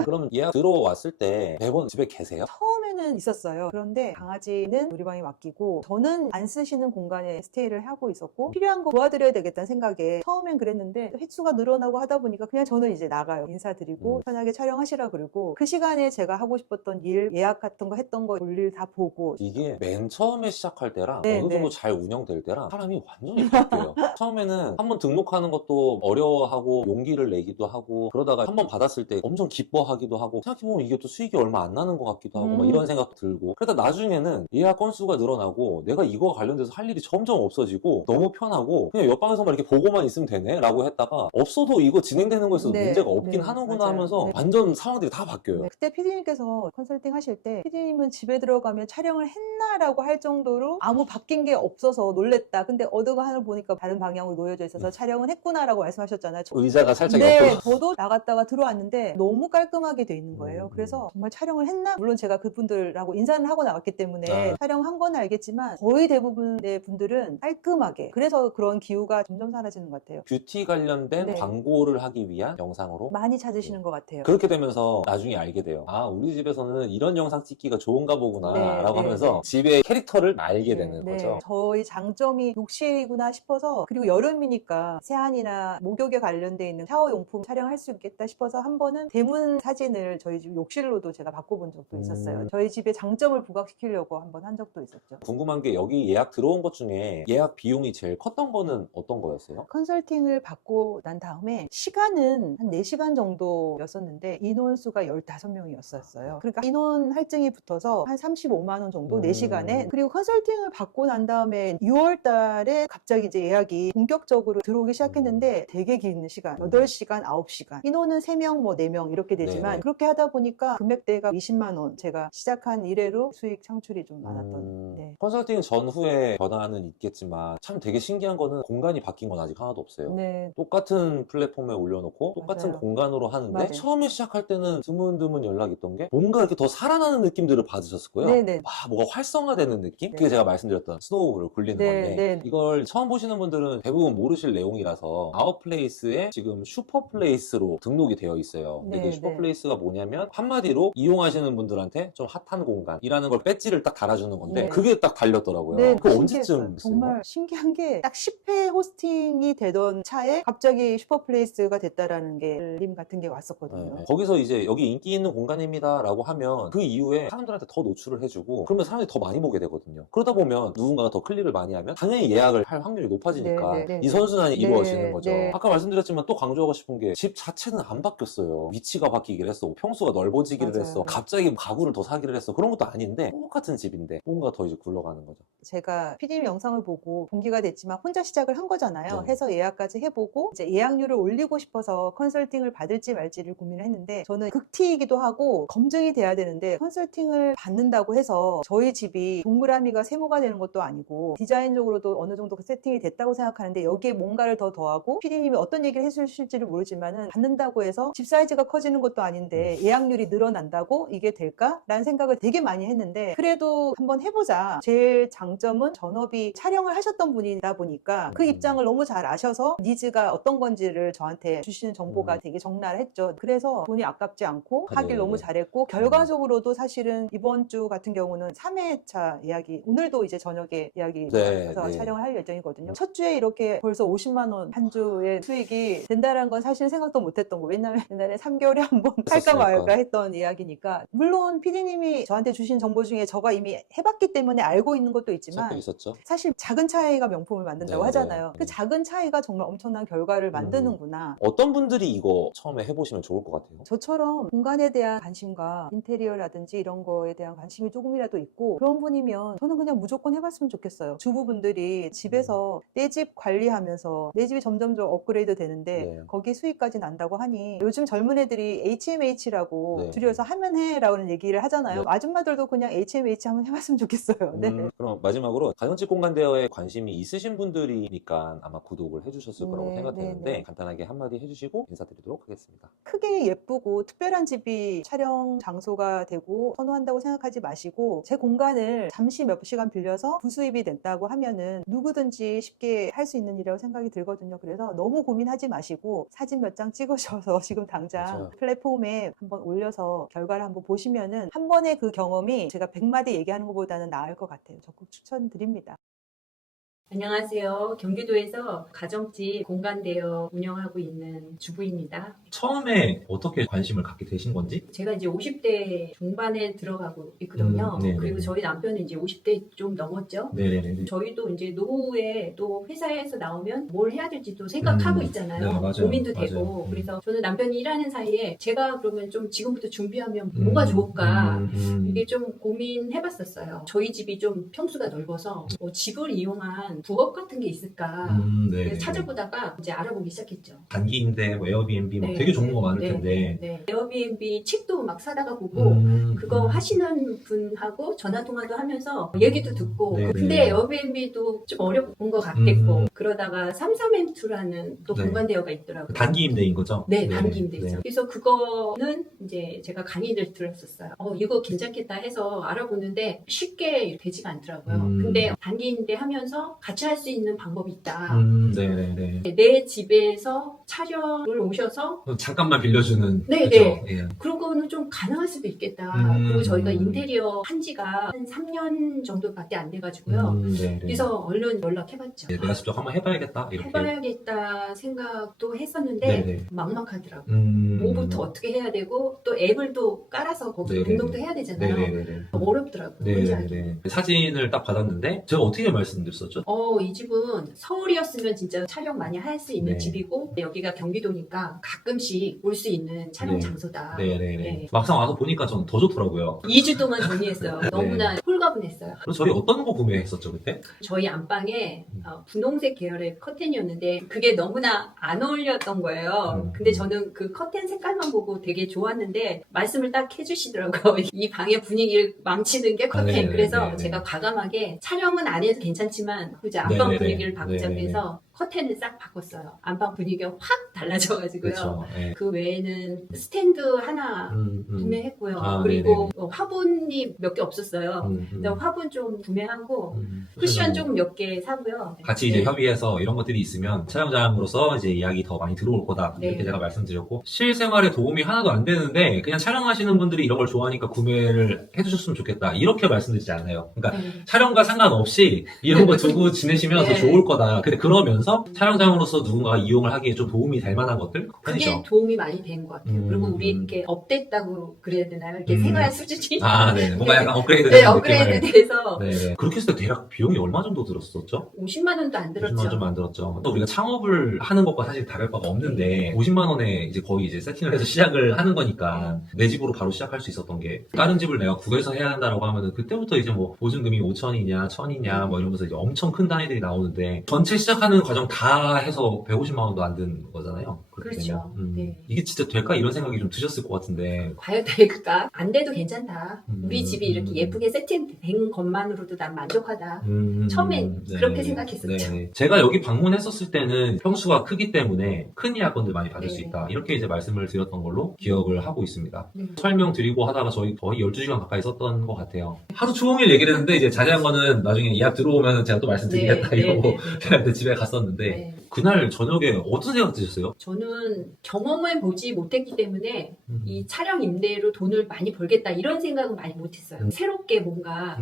그럼 예약 들어왔을 때 매번 집에 계세요? 처음에는 있었어요. 그런데 강아지는 놀이방에 맡기고 저는 안 쓰시는 공간에 스테이를 하고 있었고 필요한 거 도와드려야 되겠다는 생각에 처음엔 그랬는데 횟수가 늘어나고 하다 보니까 그냥 저는 이제 나가요. 인사드리고 편하게 촬영하시라 그러고 그 시간에 제가 하고 싶었던 일 예약 같은 거 했던 거 볼일 다 보고 이게 맨 처음에 시작할 때랑 네, 어느 정도 네. 잘 운영될 때랑 사람이 완전히 바뀌어요. 처음에는 한번 등록하는 것도 어려워하고 용기를 내기도 하고 그러다가 한번 받았을 때 엄청 기뻐하기도 하고 생각해보면 이게 또 수익이 얼마 안 나는 것 같기도 하고 막 이런 생각도 들고 그러다 나중에는 예약 건수가 늘어나고 내가 이거 관련돼서 할 일이 점점 없어지고 너무 편하고 그냥 옆방에서만 이렇게 보고만 있으면 되네 라고 했다가 없어도 이거 진행되는 거에 있어서 네, 문제가 없긴 네, 하는구나 맞아요. 하면서 네. 완전 상황들이 다 바뀌어요. 네, 그때 PD님께서 컨설팅 하실 때 PD님은 집에 들어가면 촬영을 했나라고 할 정도로 아무 바뀐 게 없어서 놀랬다. 근데 어드가 하늘 보니까 다른 방향으로 놓여져 있어서 촬영은 했구나라고 말씀하셨잖아요. 의자가 살짝 네, 옆으로 저도 나갔다가 들어왔는데 너무 깔끔하게 돼 있는 거예요. 그래서 정말 촬영을 했나? 물론 제가 그분들하고 인사를 하고 나왔기 때문에 촬영한 건 알겠지만 거의 대부분의 분들은 깔끔하게 그래서 그런 기후가 점점 사라지는 것 같아요. 뷰티 관련된 네. 광고를 하기 위한 영상으로 많이 찾으시는 것 같아요. 그렇게 되면서 나중에 알게 돼요. 아, 우리 집에서는 이런 영상 찍기가 좋은가 보구나 네, 라고 네, 하면서 네. 집의 캐릭터를 알게 네, 되는 네. 거죠. 저희 장점이 욕실이구나 싶어서 그리고 여름이니까 세안이나 목욕에 관련돼 있는 샤워용품 촬영할 수 있겠다 싶어서 한 번은 대문 사진을 저희 집 욕실로도 제가 바꿔본 적도 있었어요. 저희 집의 장점을 부각시키려고 한 번 한 적도 있었죠. 궁금한 게 여기 예약 들어온 것 중에 예약 비용이 제일 컸던 거는 어떤 거였어요? 컨설팅을 받고 난 다음에 시간은 한 4시간 정도였었는데 인원수가 15명이었어요. 그러니까 인원 할증이 붙어서 한 35만 원 정도 4시간에 그리고 컨설팅을 받고 난 다음에 6월 달에 갑자기 이제 예약이 본격적으로 들어오기 시작했는데 되게 긴 시간 8시간, 9시간 인원은 3명, 뭐 4명 이렇게 되지만 네네. 그렇게 하다 보니까 금액대가 20만 원 제가 시작한 이래로 수익 창출이 좀 많았던 네. 컨설팅 전후에 변화는 있겠지만 참 되게 신기한 거는 공간이 바뀐 건 아직 하나도 없어요. 네. 똑같은 플랫폼에 올려놓고 똑같은 맞아요. 공간으로 하는데 맞아요. 처음에 시작할 때는 드문드문 연락이 있던 게 뭔가 이렇게 더 살아나는 느낌들을 받으셨을 거예요. 네네. 뭐가 활성화되는 느낌? 네. 그게 제가 말씀드렸던 스노우볼을 굴리는 네, 건데 네. 이걸 처음 보시는 분들은 대부분 모르실 내용이라서 아웃플레이스에 지금 슈퍼플레이스로 등록이 되어 있어요. 근데 네, 그 슈퍼플레이스가 뭐냐면 한마디로 이용하시는 분들한테 좀 핫한 공간이라는 걸 배지를 딱 달아주는 건데 네. 그게 딱 달렸더라고요. 네, 그 신기했어요. 언제쯤 정말 신기한 게 딱 10회 호스팅이 되던 차에 갑자기 슈퍼플레이스가 됐다라는 게 알림 같은 게 왔었거든요. 네. 거기서 이제 여기 인기 있는 공간입니다 라고 하면 그 이후에 사람들한테 더 노출을 해주고 그러면 사람들이 더 많이 보게 되거든요. 그러다 보면 누군가가 더 클릭을 많이 하면 당연히 예약을 할 확률이 높아지니까 네, 네, 네. 이 선순환이 네, 이루어지는 거죠. 네. 아까 말씀드렸지만 또 강조하고 싶은 게 집 자체는 안 바뀌었어요. 위치가 바뀌기를 했어. 평수가 넓어지기를 맞아요. 했어. 갑자기 가구를 더 사기를 했어. 그런 것도 아닌데 똑같은 집인데 뭔가 더 이제 굴러가는 거죠. 제가 PD님 영상을 보고 동기가 됐지만 혼자 시작을 한 거잖아요. 네. 해서 예약까지 해보고 이제 예약률을 올리고 싶어서 컨설팅을 받을지 말지를 고민을 했는데 저는 극티이기도 하고 검증이 돼야 되는데 컨설팅을 받는다고 해서 저희 집이 동그라미가 세모가 되는 것도 아니고 디자인적으로도 어느 정도 세팅이 됐다고 생각하는데 여기에 뭔가를 더 더하고 PD님이 어떤 얘기를 해주실지를 모르지만은 받는다고 해서 집 사이즈가 커지는 것도 아닌데 예약률이 늘어난다고 이게 될까라는 생각을 되게 많이 했는데 그래도 한번 해보자. 제일 장점은 전업이 촬영을 하셨던 분이다 보니까 그 입장을 너무 잘 아셔서 니즈가 어떤 건지를 저한테 주시는 정보가 되게 적나라했죠. 그래서 돈이 아깝지 않고 하길 네. 너무 잘했고 결과적으로도 사실은 이번 주 같은 경우는 3회차 예약이 오늘도 이제 저녁에 예약이 네, 들어와서 네. 촬영을 할 예정이거든요. 첫 주에 이렇게 벌써 50만 원 한 주의 수익이 된다는 건 사실 생각도 못했던 거. 왜냐면 옛날에 3개월에 한 번 할까 말까 했던 이야기니까. 물론 PD님이 저한테 주신 정보 중에 저가 이미 해봤기 때문에 알고 있는 것도 있지만 섞여 있었죠. 사실 작은 차이가 명품을 만든다고 네, 하잖아요. 네. 그 작은 차이가 정말 엄청난 결과를 만드는구나. 어떤 분들이 이거 처음에 해보시면 좋을 것 같아요? 저처럼 공간에 대한 관심과 인테리어라든지 이런 거에 대한 관심이 조금이라도 있고 그런 분이면 저는 그냥 무조건 해봤으면 좋겠어요. 주부분들이 집에서 내 집 관리하면서 내 집이 점점 더 업그레이드 되는데 네. 거기 수익까지 난다고 하니 요즘 젊은 애들이 HMH라고 네. 줄여서 하면 해라고 얘기를 하잖아요. 네. 아줌마들도 그냥 HMH 한번 해봤으면 좋겠어요. 네. 그럼 마지막으로 가정집 공간 대여에 관심이 있으신 분들이니까 아마 구독을 해주셨을 거라고 네, 생각되는데 네, 네. 간단하게 한마디 해주시고 인사드리도록 하겠습니다. 크게 예쁘고 특별한 집이 촬영 장소가 되고 선호한다고 생각하지 마시고 제 공간을 잠시 몇 시간 빌려서 부수입이 된다고 하면은 누구든지 쉽게 할 수 있는 일이라고 생각이 들거든요. 그래서 너무 고민하지 마시고 사진 몇 장 찍으셔서 지금 당장 맞아요. 플랫폼에 한번 올려서 결과를 한번 보시면은 한 번의 그 경험이 제가 100마디 얘기하는 것보다는 나을 것 같아요. 적극 추천드립니다. 안녕하세요. 경기도에서 가정집 공간 대여 운영하고 있는 주부입니다. 처음에 어떻게 관심을 갖게 되신 건지? 제가 이제 50대 중반에 들어가고 있거든요. 네네. 그리고 저희 남편은 이제 50대 좀 넘었죠. 네네네. 저희도 이제 노후에 또 회사에서 나오면 뭘 해야 될지 또 생각하고 있잖아요. 네, 맞아요. 고민도 맞아요. 되고. 그래서 저는 남편이 일하는 사이에 제가 그러면 좀 지금부터 준비하면 뭐가 좋을까 이게 좀 고민해봤었어요. 저희 집이 좀 평수가 넓어서 뭐 집을 이용한 부업 같은 게 있을까 네. 그래서 찾아보다가 이제 알아보기 시작했죠. 단기 임대, 뭐 에어비앤비 뭐 네. 되게 좋은 거 많을 네, 텐데. 네. 에어비앤비 책도 막 사다가 보고 그거 하시는 분하고 전화 통화도 하면서 얘기도 듣고 네, 근데 네. 에어비앤비도 좀 어려운 것 같겠고 그러다가 33M2라는 또 네. 공간 대여가 있더라고요. 단기 임대인 거죠? 네, 단기 임대죠. 네. 그래서 그거는 이제 제가 강의를 들었었어요. 이거 괜찮겠다 해서 알아보는데 쉽게 되지가 않더라고요. 근데 단기 임대 하면서 같이 할 수 있는 방법이 있다. 네네네. 내 집에서 촬영을 오셔서 잠깐만 빌려주는. 네, 그죠? 네. 예. 그런 거는 좀 가능할 수도 있겠다. 음. 그리고 저희가 인테리어 한 지가 한 3년 정도밖에 안 돼가지고요. 네네. 그래서 얼른 연락해봤죠. 네, 내가 직접 한번 해봐야겠다 이렇게. 해봐야겠다 생각도 했었는데 네네. 막막하더라고요. 뭐부터 뭐부터 어떻게 해야 되고 또 앱을 또 깔아서 거기 네네네. 등록도 해야 되잖아요. 네네네. 어렵더라고요. 혼자 하기. 네네네. 사진을 딱 받았는데 제가 어떻게 말씀드렸었죠? 이 집은 서울이었으면 진짜 촬영 많이 할 수 있는 네. 집이고 여기가 경기도니까 가끔씩 올 수 있는 촬영 네. 장소다. 네네네. 네. 막상 와서 보니까 저는 더 좋더라고요. 2주 동안 정리했어요. 너무나 홀가분했어요. 그래서 저희 어떤 거 구매했었죠 그때? 저희 안방에 분홍색 계열의 커튼이었는데 그게 너무나 안 어울렸던 거예요. 근데 저는 그 커튼 색깔만 보고 되게 좋았는데 말씀을 딱 해주시더라고요. 이 방의 분위기를 망치는 게 커튼. 네네네. 그래서 네네. 제가 과감하게 촬영은 안 해도 괜찮지만 이제 안방 네네네. 분위기를 바꾸자 네네네. 그래서 커튼을 싹 바꿨어요. 안방 분위기가 확 달라져가지고요. 그렇죠. 예. 그 외에는 스탠드 하나 구매했고요. 아, 그리고 화분이 몇 개 없었어요. 근데 화분 좀 구매하고 쿠션 그래서 좀 몇 개 사고요. 같이 이제 네. 협의해서 이런 것들이 있으면 촬영장으로서 이제 이야기 더 많이 들어올 거다 네. 이렇게 제가 말씀드렸고 실생활에 도움이 하나도 안 되는데 그냥 촬영하시는 분들이 이런 걸 좋아하니까 구매를 해주셨으면 좋겠다 이렇게 말씀드리지 않아요. 그러니까 네. 촬영과 상관없이 이런 거 두고 지내시면 더 네. 좋을 거다. 근데 그러면서 촬영장으로서 누군가가 이용을 하기에 좀 도움이 될 만한 것들 그게 편의점. 도움이 많이 된 것 같아요. 그리고 우리 이렇게 업됐다고 그래야 되나요? 이렇게 생활 수준이 네. 뭔가 약간 업그레이드 네, 되는 업그레이드 느낌을. 돼서 네. 그렇게 했을 때 대략 비용이 얼마 정도 들었었죠? 50만 원도 안 50만 들었죠. 원 좀 만들었죠. 또 우리가 창업을 하는 것과 사실 다를 바가 없는데 50만 원에 이제 거의 이제 세팅을 해서 시작을 하는 거니까 내 집으로 바로 시작할 수 있었던 게 다른 집을 내가 구해서 해야 한다라고 하면은 그때부터 이제 뭐 보증금이 5천이냐 1,000이냐 뭐 이러면서 이제 엄청 큰 단위들이 나오는데 전체 시작하는 과정 다 해서 150만 원도 안 든 거잖아요. 그렇게 그렇죠. 되면. 네. 이게 진짜 될까 이런 생각이 좀 드셨을 것 같은데. 과연 될까? 안 돼도 괜찮다. 우리 집이 이렇게 음. 예쁘게 세팅된 것만으로도 난 만족하다. 처음엔 네. 그렇게 생각했었죠. 네. 제가 여기 방문했었을 때는 평수가 크기 때문에 큰 예약건들 많이 받을 수 네. 있다. 이렇게 이제 말씀을 드렸던 걸로 기억을 하고 있습니다. 네. 설명드리고 하다가 저희 거의 12시간 가까이 썼던 것 같아요. 하루 종일 얘기를 했는데 이제 자세한 거는 나중에 예약 들어오면 제가 또 말씀드리겠다 네, 이러고 네, 제가 집에 갔었는데 네. 그날 저녁에 어떤 생각 드셨어요? 저는 경험을 보지 못했기 때문에 이 촬영 임대로 돈을 많이 벌겠다 이런 생각은 많이 못했어요. 새롭게 뭔가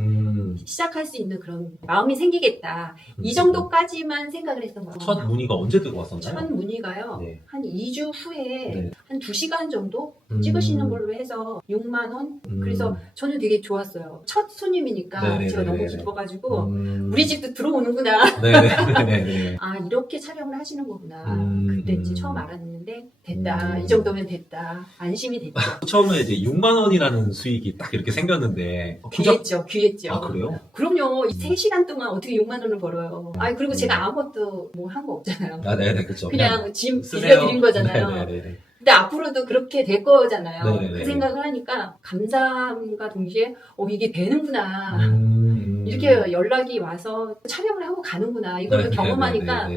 시작할 수 있는 그런 마음이 생기겠다. 이 정도까지만 생각을 했던 거예요. 첫 문의가 언제 들어왔었나요? 첫 문의가요. 네. 한 2주 후에 네. 한 2시간 정도 찍으시는 걸로 해서 6만 원. 그래서 저는 되게 좋았어요. 첫 손님이니까 네네네네네. 제가 너무 기뻐가지고 우리 집도 들어오는구나. 네네네. 아 이렇게 촬영을 하시는 거구나. 음, 그때 음. 처음 알았는데 됐다. 음. 이 정도면 됐다. 안심이 됐죠. 처음에 이제 6만 원이라는 수익이 딱 이렇게 생겼는데 부자- 귀했죠. 아 그래요? 그럼요. 3시간 동안 어떻게 6만 원을 벌어요. 아 그리고 제가 아무것도 뭐 한 거 없잖아요. 아 네네 그렇죠. 그냥 짐 쓰세요. 빌려드린 거잖아요. 네네네. 근데 앞으로도 그렇게 될 거잖아요. 네네네. 그 생각을 하니까 감사함과 동시에 이게 되는구나. 음. 이렇게 연락이 와서 촬영을 하고 가는구나. 이걸 네네네네네. 경험하니까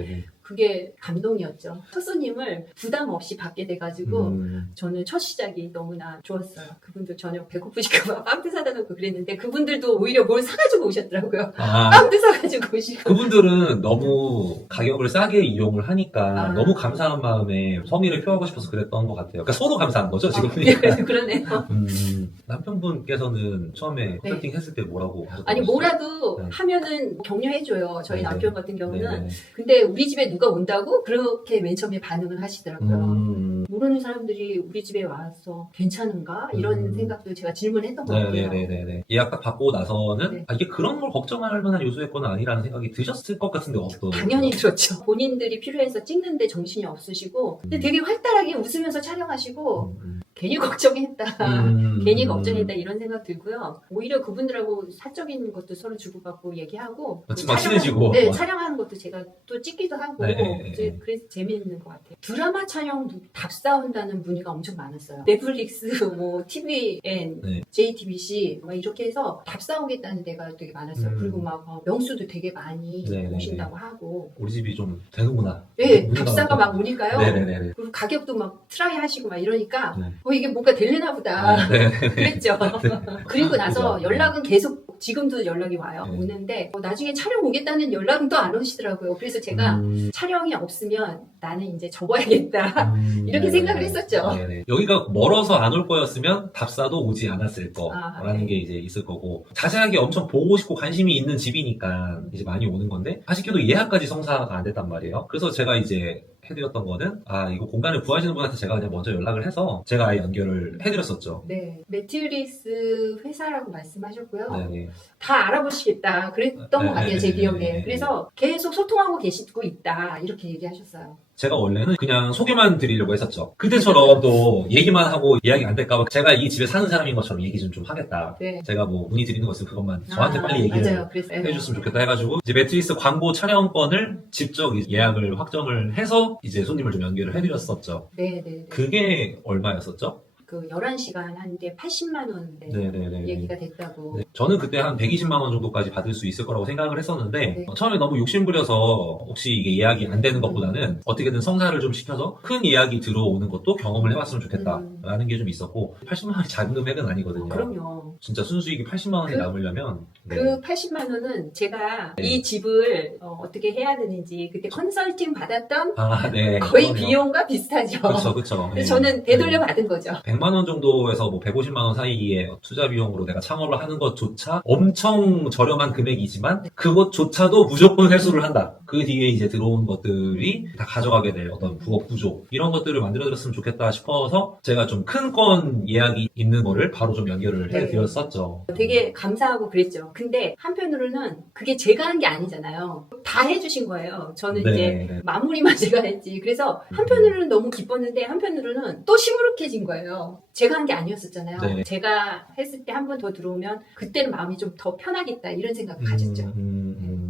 그게 감동이었죠. 첫 손님을 부담 없이 받게 돼가지고 저는 첫 시작이 너무나 좋았어요. 그분들 저녁 배고프실까봐 빵도 사다 놓고 그랬는데 그분들도 오히려 뭘 사가지고 오셨더라고요. 아 빵도 사가지고 오시고. 그분들은 너무 가격을 싸게 이용을 하니까 아. 너무 감사한 마음에 성의를 표하고 싶어서 그랬던 것 같아요. 그러니까 서로 감사한 거죠 지금. 그러네요. 남편분께서는 처음에 컨설팅 했을 때 뭐라고 하셨던 아니 거죠? 뭐라도 네. 하면은 격려해줘요. 저희 네네. 남편 같은 경우는. 네네. 근데 우리 집에 누가 온다고 그렇게 맨 처음에 반응을 하시더라고요. 모르는 사람들이 우리 집에 와서 괜찮은가 이런 생각도 제가 질문했던 것 같아요. 네네네네. 예약 딱 받고 나서는 네. 이게 그런 걸 걱정할 만한 요소였거나 아니라는 생각이 드셨을 것 같은데 어떤? 당연히 들었죠. 본인들이 필요해서 찍는데 정신이 없으시고 근데 되게 활달하게 웃으면서 촬영하시고 괜히 걱정했다. 괜히 걱정했다 이런 생각 들고요. 오히려 그분들하고 사적인 것도 서로 주고받고 얘기하고 막 친해지고. 네, 촬영하는 것도 제가 또 찍기도 하고 네. 이제 그래서 재미있는 것 같아요. 드라마 촬영도 답사온다는 문의가 엄청 많았어요. 넷플릭스, 뭐 TVN, 네. JTBC 막 이렇게 해서 답사오겠다는 데가 되게 많았어요. 그리고 막 명수도 되게 많이 네, 네, 오신다고 하고. 우리 집이 좀 되는구나. 네, 문의가 답사가 많고. 막 오니까요. 네네네. 그리고 가격도 막 트라이 하시고 막 이러니까 네. 이게 뭔가 되려나 보다. 네. 그랬죠. 그리고 나서 그죠. 연락은 계속 지금도 연락이 와요. 네. 오는데 나중에 촬영 오겠다는 연락은 또 안 오시더라고요. 그래서 제가 촬영이 없으면 나는 이제 접어야겠다. 이렇게 생각을 했었죠. 네네. 여기가 멀어서 안 올 거였으면 답사도 오지 않았을 거라는 네. 게 이제 있을 거고 자세하게 엄청 보고 싶고 관심이 있는 집이니까 이제 많이 오는 건데 아쉽게도 예약까지 성사가 안 됐단 말이에요. 그래서 제가 이제 해드렸던 거는 이거 공간을 구하시는 분한테 제가 그냥 먼저 연락을 해서 제가 아예 연결을 해드렸었죠. 네, 매트리스 회사라고 말씀하셨고요. 네네. 다 알아보시겠다 그랬던 것 같아요, 제 기억에. 그래서 계속 소통하고 계시고 있다 이렇게 얘기하셨어요. 제가 원래는 그냥 소개만 드리려고 했었죠. 그때처럼 또 얘기만 하고 이야기 안 될까봐 제가 이 집에 사는 사람인 것처럼 얘기 좀 하겠다. 네. 제가 뭐 문의 드리는 거 있으면 그것만 저한테 빨리 얘기를 맞아요. 그랬어요. 해줬으면 좋겠다 해가지고 이제 매트리스 광고 촬영권을 직접 이제 예약을 확정을 해서 이제 손님을 좀 연결을 해드렸었죠. 네. 그게 얼마였었죠? 그 11시간 하는데 80만 원 네네네. 얘기가 됐다고. 네, 저는 그때 한 120만 원 정도까지 받을 수 있을 거라고 생각을 했었는데 네. 처음에 너무 욕심부려서 혹시 이게 예약이 안 되는 것보다는 어떻게든 성사를 좀 시켜서 큰 예약이 들어오는 것도 경험을 해봤으면 좋겠다라는 게 좀 있었고 80만 원이 작은 금액은 아니거든요. 그럼요. 진짜 순수익이 80만 원이 남으려면 네. 그 80만 원은 제가 네. 이 집을 어떻게 해야 되는지 그때 컨설팅 받았던 네. 거의 그럼요. 비용과 비슷하죠. 그렇죠. 그래서 저는 되돌려 받은 거죠. 100만 원 정도에서 뭐 150만 원 사이에 투자 비용으로 내가 창업을 하는 것조차 엄청 저렴한 금액이지만 그것조차도 무조건 회수를 한다. 그 뒤에 이제 들어온 것들이 다 가져가게 될 어떤 부업 구조 이런 것들을 만들어드렸으면 좋겠다 싶어서 제가 좀 큰 건 예약이 있는 거를 바로 좀 연결을 네. 해드렸었죠. 되게 감사하고 그랬죠. 근데 한편으로는 그게 제가 한 게 아니잖아요. 다 해주신 거예요. 저는 네, 이제 네. 마무리만 제가 했지. 그래서 한편으로는 너무 기뻤는데 한편으로는 또 시무룩해진 거예요. 제가 한 게 아니었었잖아요. 네. 제가 했을 때 한 번 더 들어오면 그때는 마음이 좀 더 편하겠다 이런 생각을 가졌죠.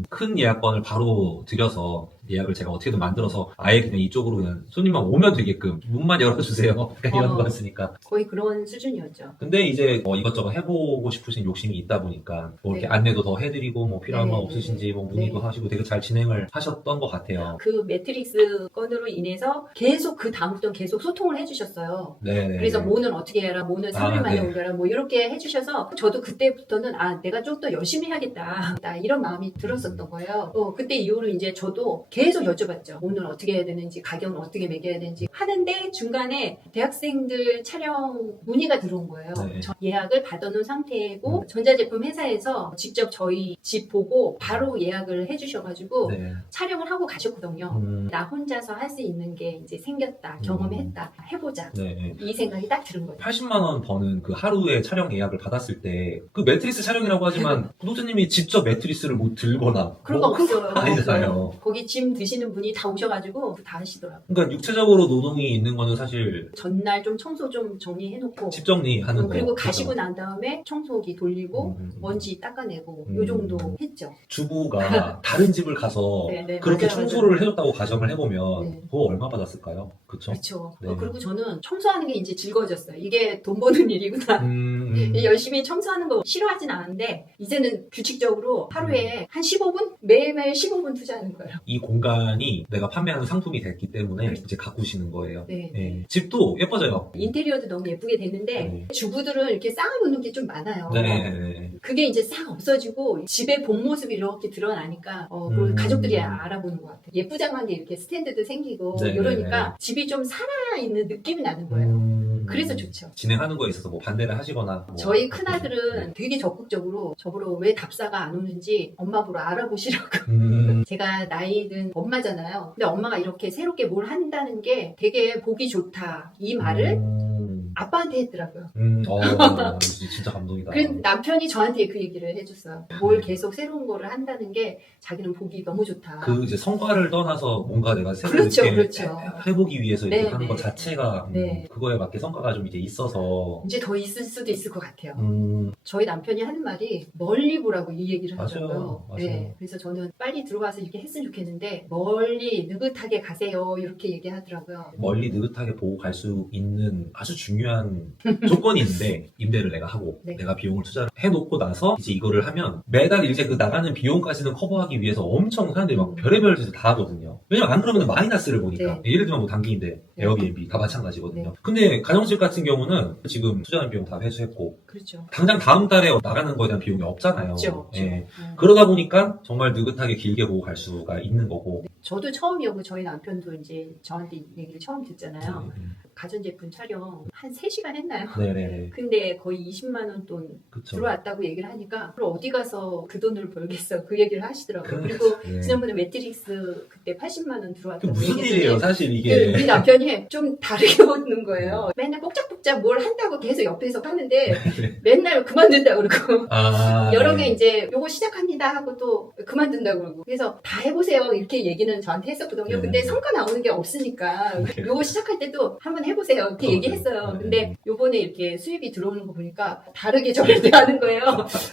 큰 예약권을 바로 드려서 예약을 제가 어떻게든 만들어서 아예 그냥 이쪽으로 그냥 손님만 오면 되게끔 문만 열어주세요. 그러니까 이런 거였으니까. 거의 그런 수준이었죠. 근데 이제 이것저것 해보고 싶으신 욕심이 있다 보니까 뭐 이렇게 네. 안내도 더 해드리고 뭐 필요한 거 네. 없으신지 뭐 문의도 네. 하시고 되게 잘 진행을 하셨던 것 같아요. 그 매트릭스 건으로 인해서 계속 그 다음부터 계속 소통을 해주셨어요. 네네. 그래서 뭐는 어떻게 해라, 뭐는 3일 만에 네. 올려라, 뭐 이렇게 해주셔서 저도 그때부터는 내가 좀 더 열심히 해야겠다. 이런 마음이 들었었던 거예요. 그때 이후로 이제 저도 계속 여쭤봤죠. 오늘 어떻게 해야 되는지, 가격은 어떻게 매겨야 되는지 하는데 중간에 대학생들 촬영 문의가 들어온 거예요. 네. 저 예약을 받아놓은 상태고 전자제품 회사에서 직접 저희 집 보고 바로 예약을 해주셔가지고 네. 촬영을 하고 가셨거든요. 나 혼자서 할 수 있는 게 이제 생겼다, 경험했다, 해보자. 네. 이 생각이 딱 드는 거예요. 80만 원 버는 그 하루에 촬영 예약을 받았을 때 그 매트리스 촬영이라고 하지만 구독자님이 직접 매트리스를 뭐 들거나 그런 뭐 거 없어요. 아니잖아요. 거기 짐 드시는 분이 다 오셔가지고 다 하시더라고요. 그러니까 육체적으로 노동이 있는 거는 사실 전날 좀 청소 좀 정리해놓고 집 정리하는 거. 그리고 가시고 난 다음에 청소기 돌리고 음. 먼지 닦아내고 음. 요 정도 했죠. 주부가 다른 집을 가서 네, 네, 그렇게 맞아요, 청소를 맞아요. 해줬다고 가정을 해보면 네. 그거 얼마 받았을까요? 그쵸? 그렇죠. 네. 그리고 저는 청소하는 게 이제 즐거워졌어요. 이게 돈 버는 일이구나. 열심히 청소하는 거 싫어하진 않은데 이제는 규칙적으로 하루에 한 15분? 매일매일 15분 투자하는 거예요. 이 공간이 내가 판매하는 상품이 됐기 때문에 이제 가꾸시는 거예요. 네. 예. 집도 예뻐져요. 인테리어도 너무 예쁘게 됐는데 네. 주부들은 이렇게 쌓아놓는 게 좀 많아요. 네. 그게 이제 싹 없어지고 집의 본 모습이 이렇게 드러나니까 그리고 가족들이 알아보는 것 같아요. 예쁘장한 게 이렇게 스탠드도 생기고 네. 이러니까 집이 좀 살아있는 느낌이 나는 거예요. 그래서 좋죠. 진행하는 거에 있어서 뭐 반대를 하시거나 뭐. 저희 큰아들은 되게 적극적으로 저보러 왜 답사가 안 오는지 엄마 보러 알아보시라고. 제가 나이 든 엄마잖아요. 근데 엄마가 이렇게 새롭게 뭘 한다는 게 되게 보기 좋다. 이 말을 아빠한테 했더라고요. 진짜 감동이다. 그래서 남편이 저한테 그 얘기를 해줬어요. 뭘 계속 새로운 거를 한다는 게 자기는 보기 너무 좋다. 그 이제 성과를 떠나서 뭔가 내가 새로 그렇죠, 이렇게 그렇죠. 해보기 위해서 이렇게 네, 하는 네. 것 자체가 네. 그거에 맞게 성과가 좀 이제 있어서 이제 더 있을 수도 있을 것 같아요. 음, 저희 남편이 하는 말이 멀리 보라고 이 얘기를 하더라고요. 맞아요. 네, 그래서 저는 빨리 들어와서 이렇게 했으면 좋겠는데 멀리 느긋하게 가세요 이렇게 얘기하더라고요. 멀리 느긋하게 보고 갈 수 있는 아주 중요한 조건이 있는데 임대를 내가 하고 네. 내가 비용을 투자를 해놓고 나서 이제 이거를 하면 매달 이제 그 나가는 비용까지는 커버하기 위해서 엄청 사람들이 막 별의별 짓을 다 하거든요. 왜냐면 안 그러면 마이너스를 보니까. 예를 들면 뭐 단기인데 에어비앤비 다 마찬가지거든요. 네. 근데 가정집 같은 경우는 지금 투자한 비용 다 회수했고 그렇죠. 당장 다음 달에 나가는 거에 대한 비용이 없잖아요. 없죠, 없죠. 예. 그러다 보니까 정말 느긋하게 길게 보고 갈 수가 있는 거고. 저도 처음이었고 저희 남편도 이제 저한테 이 얘기를 처음 듣잖아요. 네. 가전제품 촬영 한 3시간 했나요? 네네. 근데 거의 20만 원 돈 그쵸. 들어왔다고 얘기를 하니까 그럼 어디 가서 그 돈을 벌겠어 그 얘기를 하시더라고요. 그리고 네. 지난번에 매트릭스 그때 80만 원 그 들어왔다고 무슨 얘기했더니 일이에요, 사실 네, 이게. 우리 남편이 좀 다르게 웃는 거예요. 맨날 꼭짝꼭짝 뭘 한다고 계속 옆에서 하는데 맨날 그만둔다 그러고 아, 여러 네. 개 이제 요거 시작합니다 하고 또 그만둔다 그러고 그래서 다 해보세요 이렇게 얘기는 저한테 했었거든요. 네. 근데 성과 나오는 게 없으니까 네. 요거 시작할 때도 한번 해보세요 이렇게 얘기했어요. 네. 근데 요번에 이렇게 수입이 들어오는 거 보니까 다르게 저를 대하는 거예요.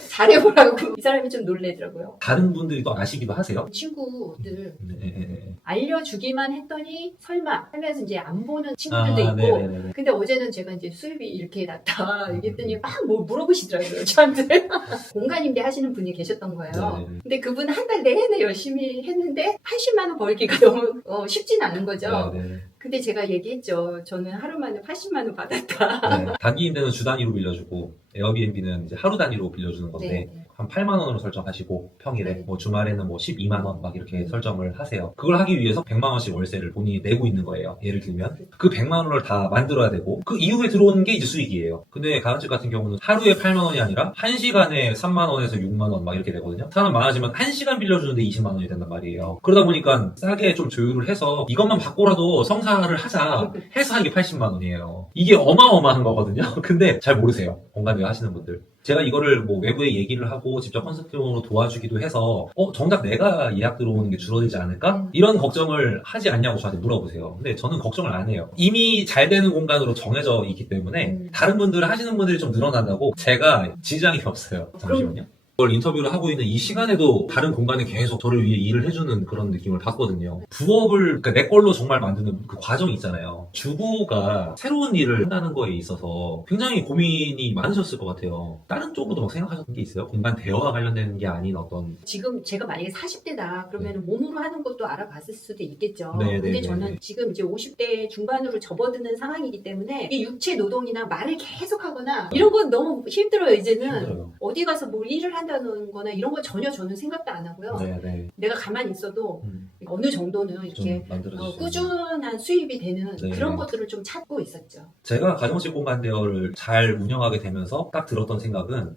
잘해보라고. 이 사람이 좀 놀래더라고요. 다른 분들이 또 아시기도 하세요? 친구들 네, 네, 네. 알려주기만 했더니 설마 하면서 이제 안 보는 친구들도 아, 있고 네네네. 근데 어제는 제가 이제 수입이 이렇게 났다 얘기했더니 막 뭐 물어보시더라고요 저한테. 공간임대 하시는 분이 계셨던 거예요. 네네네. 근데 그분 한 달 내내 열심히 했는데 80만 원 벌기가 너무 쉽진 않은 거죠. 네네. 근데 제가 얘기했죠. 저는 하루 만에 80만 원 받았다. 네. 단기 임대는 주 단위로 빌려주고 에어비앤비는 이제 하루 단위로 빌려주는 건데 네. 한 8만 원으로 설정하시고 평일에 네. 뭐 주말에는 뭐 12만 원 막 이렇게 설정을 하세요. 그걸 하기 위해서 100만 원씩 월세를 본인이 내고 있는 거예요. 예를 들면 그 100만 원을 다 만들어야 되고 그 이후에 들어오는 게 이제 수익이에요. 근데 가정집 같은 경우는 하루에 8만 원이 아니라 1시간에 3만 원에서 6만 원 막 이렇게 되거든요. 사람 많아지면 1시간 빌려주는데 20만 원이 된단 말이에요. 그러다 보니까 싸게 좀 조율을 해서 이것만 받고라도 성사를 하자 해서 한 게 80만 원이에요. 이게 어마어마한 거거든요. 근데 잘 모르세요. 공간을 하시는 분들. 제가 이거를 뭐 외부에 얘기를 하고 직접 컨설팅으로 도와주기도 해서 정작 내가 예약 들어오는 게 줄어들지 않을까? 이런 걱정을 하지 않냐고 저한테 물어보세요. 근데 저는 걱정을 안 해요. 이미 잘 되는 공간으로 정해져 있기 때문에 다른 분들 하시는 분들이 좀 늘어난다고 제가 지장이 없어요. 잠시만요. 그걸 인터뷰를 하고 있는 이 시간에도 다른 공간에 계속 저를 위해 일을 해주는 그런 느낌을 받거든요. 부업을 그러니까 내 걸로 정말 만드는 그 과정이 있잖아요. 주부가 새로운 일을 한다는 거에 있어서 굉장히 고민이 많으셨을 것 같아요. 다른 쪽으로도 막 생각하셨던 게 있어요? 공간 대여와 관련된 게 아닌 어떤 지금 제가 만약에 40대다 그러면 몸으로 하는 것도 알아봤을 수도 있겠죠. 네, 근데 네, 저는 네. 지금 이제 50대 중반으로 접어드는 상황이기 때문에 이 육체 노동이나 말을 계속 하거나 이런 건 너무 힘들어요. 이제는 힘들어요. 어디 가서 뭘 일을 한다는 거나 이런 거 전혀 저는 생각도 안 하고요. 네. 내가 가만히 있어도 어느 정도는 좀 이렇게 만들어주세요. 꾸준한 수입이 되는 네. 그런 것들을 좀 찾고 있었죠. 제가 가정식 공간 대여를 잘 운영하게 되면서 딱 들었던 생각은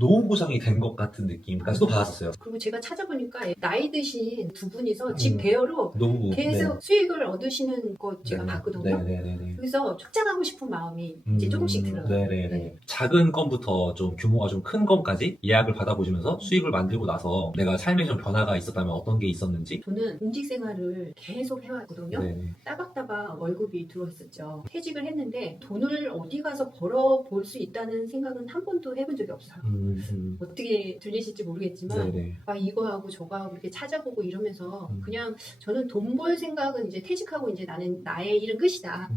노후 보장이 된 것 같은 느낌까지도 받았었어요. 그리고 제가 찾아보니까 나이 드신 두 분이서 집 대여로 노후 계속 수익을 얻으시는 거 제가 봤거든요. 네네네. 그래서 확장하고 싶은 마음이 이제 조금씩 들어요. 네네네. 네. 작은 건부터 좀 규모가 좀 큰 건까지 예약을 받아보시면서 수익을 만들고 나서 내가 삶에 좀 변화가 있었다면 어떤 게 있었는지. 저는 공직 생활을 계속 해왔거든요. 네네. 따박따박 월급이 들어왔었죠. 퇴직을 했는데 돈을 어디 가서 벌어볼 수 있다는 생각은 한 번도 해본 적이 없어요. 어떻게 들리실지 모르겠지만 네네. 막 이거 하고 저거 하고 이렇게 찾아보고 이러면서 음. 그냥 저는 돈 벌 생각은 이제 퇴직하고 이제 나는 나의 일은 끝이다.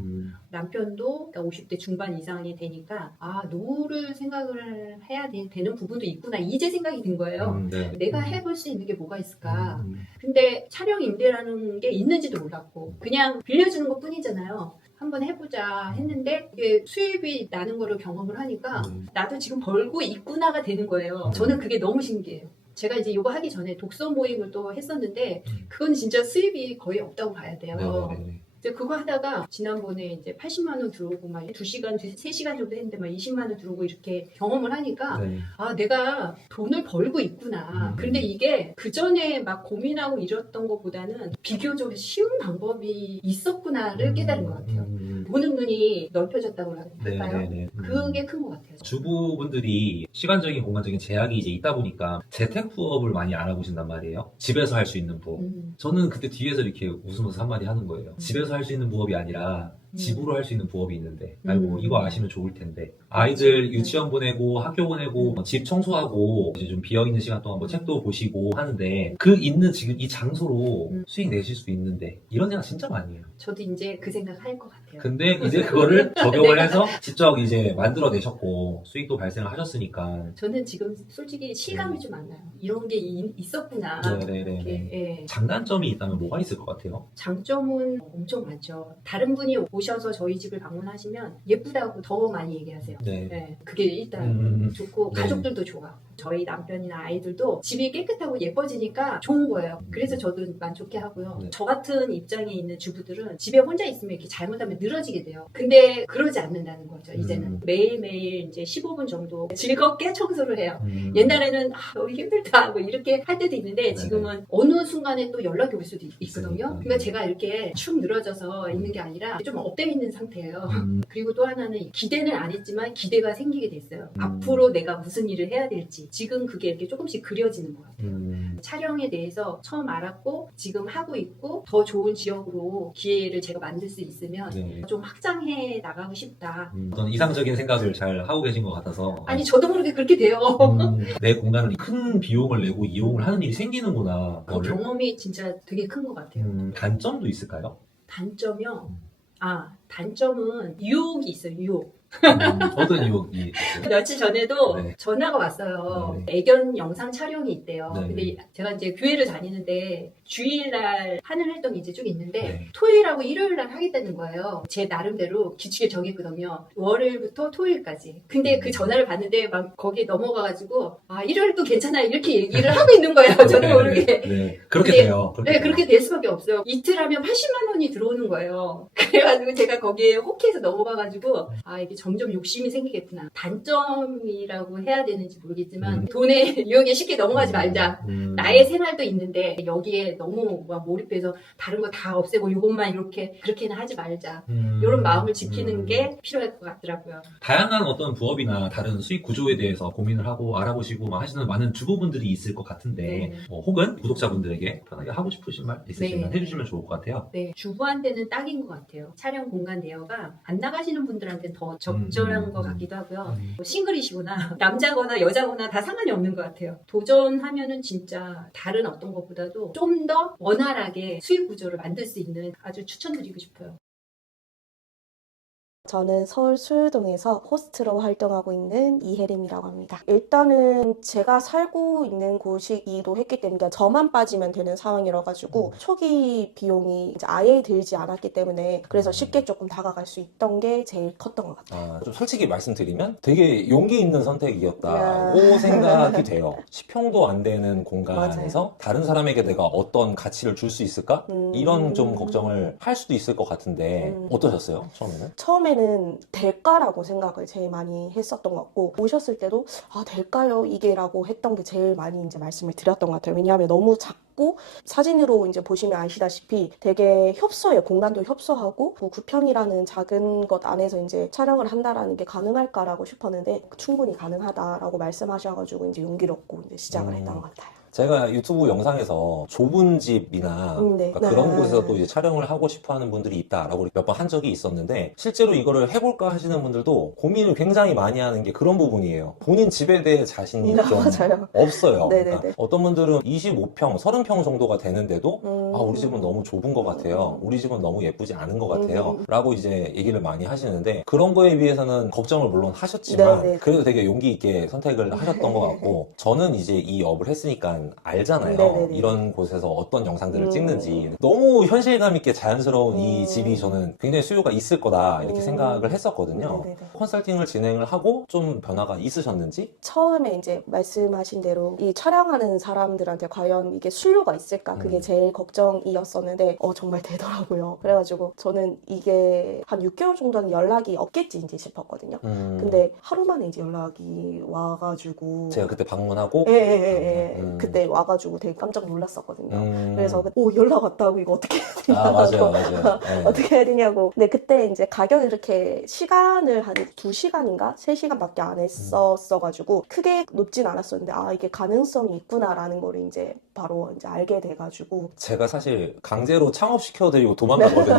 남편도 50대 중반 이상이 되니까 노후를 생각을 해야 되는 부분도 있구나 이제 생각이 든 거예요. 네. 내가 해볼 수 있는 게 뭐가 있을까. 근데 촬영 임대라는 게 있는지도 몰랐고 그냥 빌려주는 것 뿐이잖아요. 한번 해보자 했는데 이게 수입이 나는 거를 경험을 하니까 나도 지금 벌고 있구나가 되는 거예요. 저는 그게 너무 신기해요. 제가 이제 이거 하기 전에 독서 모임을 또 했었는데 그건 진짜 수입이 거의 없다고 봐야 돼요. 네네네. 이제 그거 하다가 지난번에 이제 80만 원 들어오고 막 2시간, 3시간 정도 했는데 막 20만 원 들어오고 이렇게 경험을 하니까 네. 내가 돈을 벌고 있구나. 그런데 이게 그 전에 막 고민하고 이랬던 것보다는 비교적 쉬운 방법이 있었구나를 깨달은 것 같아요. 보는 눈이 넓혀졌다고 할까요? 네네네. 그게 큰 것 같아요. 주부분들이 시간적인 공간적인 제약이 이제 있다 보니까 재택 부업을 많이 알아보신단 말이에요. 집에서 할 수 있는 부업. 저는 그때 뒤에서 이렇게 웃으면서 한마디 하는 거예요. 집에서 할 수 있는 부업이 아니라 집으로 할 수 있는 부업이 있는데 아이고 이거 아시면 좋을 텐데 아이들 유치원 보내고 학교 보내고 집 청소하고 이제 좀 비어있는 시간 동안 뭐 책도 보시고 하는데 그 있는 지금 이 장소로 수익 내실 수 있는데 이런 생각 진짜 많이 해요. 저도 이제 그 생각 할 것 같아요. 근데 이제 그거를 적용을 해서 직접 이제 만들어내셨고 수익도 발생을 하셨으니까 저는 지금 솔직히 실감이 좀 안 나요. 이런 게 있었구나. 네네네. 이렇게, 예. 장단점이 있다면 뭐가 있을 것 같아요? 장점은 엄청 많죠. 다른 분이 오셔서 저희 집을 방문하시면 예쁘다고 더 많이 얘기하세요. 네. 네, 그게 일단 좋고 네. 가족들도 좋아. 저희 남편이나 아이들도 집이 깨끗하고 예뻐지니까 좋은 거예요. 그래서 저도 만족해 하고요. 네. 저 같은 입장에 있는 주부들은 집에 혼자 있으면 이렇게 잘못하면 늘어지게 돼요. 근데 그러지 않는다는 거죠. 이제는 매일매일 이제 15분 정도 즐겁게 청소를 해요. 옛날에는 너무 힘들다 뭐 이렇게 할 때도 있는데 지금은 어느 순간에 또 연락이 올 수도 있거든요. 그러니까 제가 이렇게 축 늘어져서 있는 게 아니라 좀 업되어 있는 상태예요. 그리고 또 하나는 기대는 안 했지만 기대가 생기게 됐어요. 앞으로 내가 무슨 일을 해야 될지 지금 그게 이렇게 조금씩 그려지는 것 같아요. 촬영에 대해서 처음 알았고 지금 하고 있고 더 좋은 지역으로 기회를 제가 만들 수 있으면 네. 좀 확장해 나가고 싶다. 어떤 이상적인 생각을 잘 하고 계신 것 같아서 아니 저도 모르게 그렇게 돼요. 내 공간을 큰 비용을 내고 이용을 하는 일이 생기는구나. 그 경험이 진짜 되게 큰 것 같아요. 단점도 있을까요? 단점이요? 단점은 유혹이 있어요. 유혹. 어떤 유혹이 있어요? 며칠 전에도 네. 전화가 왔어요. 네. 애견 영상 촬영이 있대요. 네. 근데 제가 이제 교회를 다니는데 주일날 하는 활동이 이제 쭉 있는데 네. 토요일하고 일요일날 하겠다는 거예요. 제 나름대로 규칙을 정했거든요. 월요일부터 토요일까지. 근데 그 전화를 받는데 막 거기에 넘어가가지고 일요일도 괜찮아요. 이렇게 얘기를 하고 있는 거예요. 저도 모르게. 네. 그렇게 근데- 돼요. 네, 그렇게 될 수밖에 없어요. 이틀 하면 80만 원이 들어오는 거예요. 그래가지고 제가 거기에 혹해서 넘어가가지고 이게 점점 욕심이 생기겠구나. 단점이라고 해야 되는지 모르겠지만 돈에 유혹에 쉽게 넘어가지 말자. 나의 생활도 있는데 여기에 너무 막 몰입해서 다른 거 다 없애고 이것만 그렇게는 하지 말자. 이런 마음을 지키는 게 필요할 것 같더라고요. 다양한 어떤 부업이나 다른 수익 구조에 대해서 고민을 하고 알아보시고 막 하시는 많은 주부분들이 있을 것 같은데 네. 혹은 구독자분들에게 편하게 하고 싶으신 말 있으시면 네. 해주시면 좋을 것 같아요. 네, 주부한테는 딱인 것 같아요. 촬영 공간 대여가 안 나가시는 분들한테는 더 적절한 것 같기도 하고요. 뭐 싱글이시거나 남자거나 여자거나 다 상관이 없는 것 같아요. 도전하면은 진짜 다른 어떤 것보다도 좀 더 원활하게 수익 구조를 만들 수 있는 아주 추천드리고 싶어요. 저는 서울 수유동에서 호스트로 활동하고 있는 이혜림이라고 합니다. 일단은 제가 살고 있는 곳이기도 했기 때문에 저만 빠지면 되는 상황이라 가지고 초기 비용이 이제 아예 들지 않았기 때문에 그래서 쉽게 조금 다가갈 수 있던 게 제일 컸던 것 같아요. 좀 솔직히 말씀드리면 되게 용기 있는 선택이었다고 생각이 돼요. 10평도 안 되는 공간에서 다른 사람에게 내가 어떤 가치를 줄 수 있을까? 이런 좀 걱정을 할 수도 있을 것 같은데 어떠셨어요? 처음에는? 처음에는 될까라고 생각을 제일 많이 했었던 것 같고 오셨을 때도 아 될까요 이게라고 했던 게 제일 많이 이제 말씀을 드렸던 것 같아요. 왜냐하면 너무 작고 사진으로 이제 보시면 아시다시피 되게 협소해요. 공간도 협소하고 9평이라는 작은 것 안에서 이제 촬영을 한다라는 게 가능할까라고 싶었는데 충분히 가능하다라고 말씀하셔가지고 이제 용기를 얻고 이제 시작을 했던 것 같아요. 제가 유튜브 영상에서 좁은 집이나 네. 그러니까 그런 곳에서 또 이제 촬영을 하고 싶어 하는 분들이 있다라고 몇 번 한 적이 있었는데 실제로 이거를 해볼까 하시는 분들도 고민을 굉장히 많이 하는 게 그런 부분이에요. 본인 집에 대해 자신이 좀 맞아요. 없어요. 네네네. 그러니까 어떤 분들은 25평, 30평 정도가 되는데도 아 우리 집은 너무 좁은 것 같아요. 우리 집은 너무 예쁘지 않은 것 같아요. 라고 이제 얘기를 많이 하시는데 그런 거에 비해서는 걱정을 물론 하셨지만 네네. 그래도 되게 용기 있게 선택을 하셨던 것 같고 저는 이제 이 업을 했으니까 알잖아요. 네네네. 이런 곳에서 어떤 영상들을 찍는지 너무 현실감 있게 자연스러운 이 집이 저는 굉장히 수요가 있을 거다 이렇게 생각을 했었거든요. 네네네. 컨설팅을 진행을 하고 좀 변화가 있으셨는지? 처음에 이제 말씀하신 대로 이 촬영하는 사람들한테 과연 이게 수요가 있을까 그게 제일 걱정이었었는데 정말 되더라고요. 그래가지고 저는 이게 한 6개월 정도는 연락이 없겠지 이제 싶었거든요. 근데 하루 만에 이제 연락이 와가지고 제가 그때 방문하고 예. 그때 와가지고 되게 깜짝 놀랐었거든요. 그래서 연락 왔다고 이거 어떻게 해야 되냐고 맞아요. 네. 어떻게 해야 되냐고. 근데 그때 이제 가격이 그렇게 시간을 한 2시간인가 3시간밖에 안 했었어가지고 크게 높진 않았었는데 아 이게 가능성이 있구나라는 걸 이제 바로 이제 알게 돼가지고 제가 사실 강제로 창업시켜드리고 도망가거든요.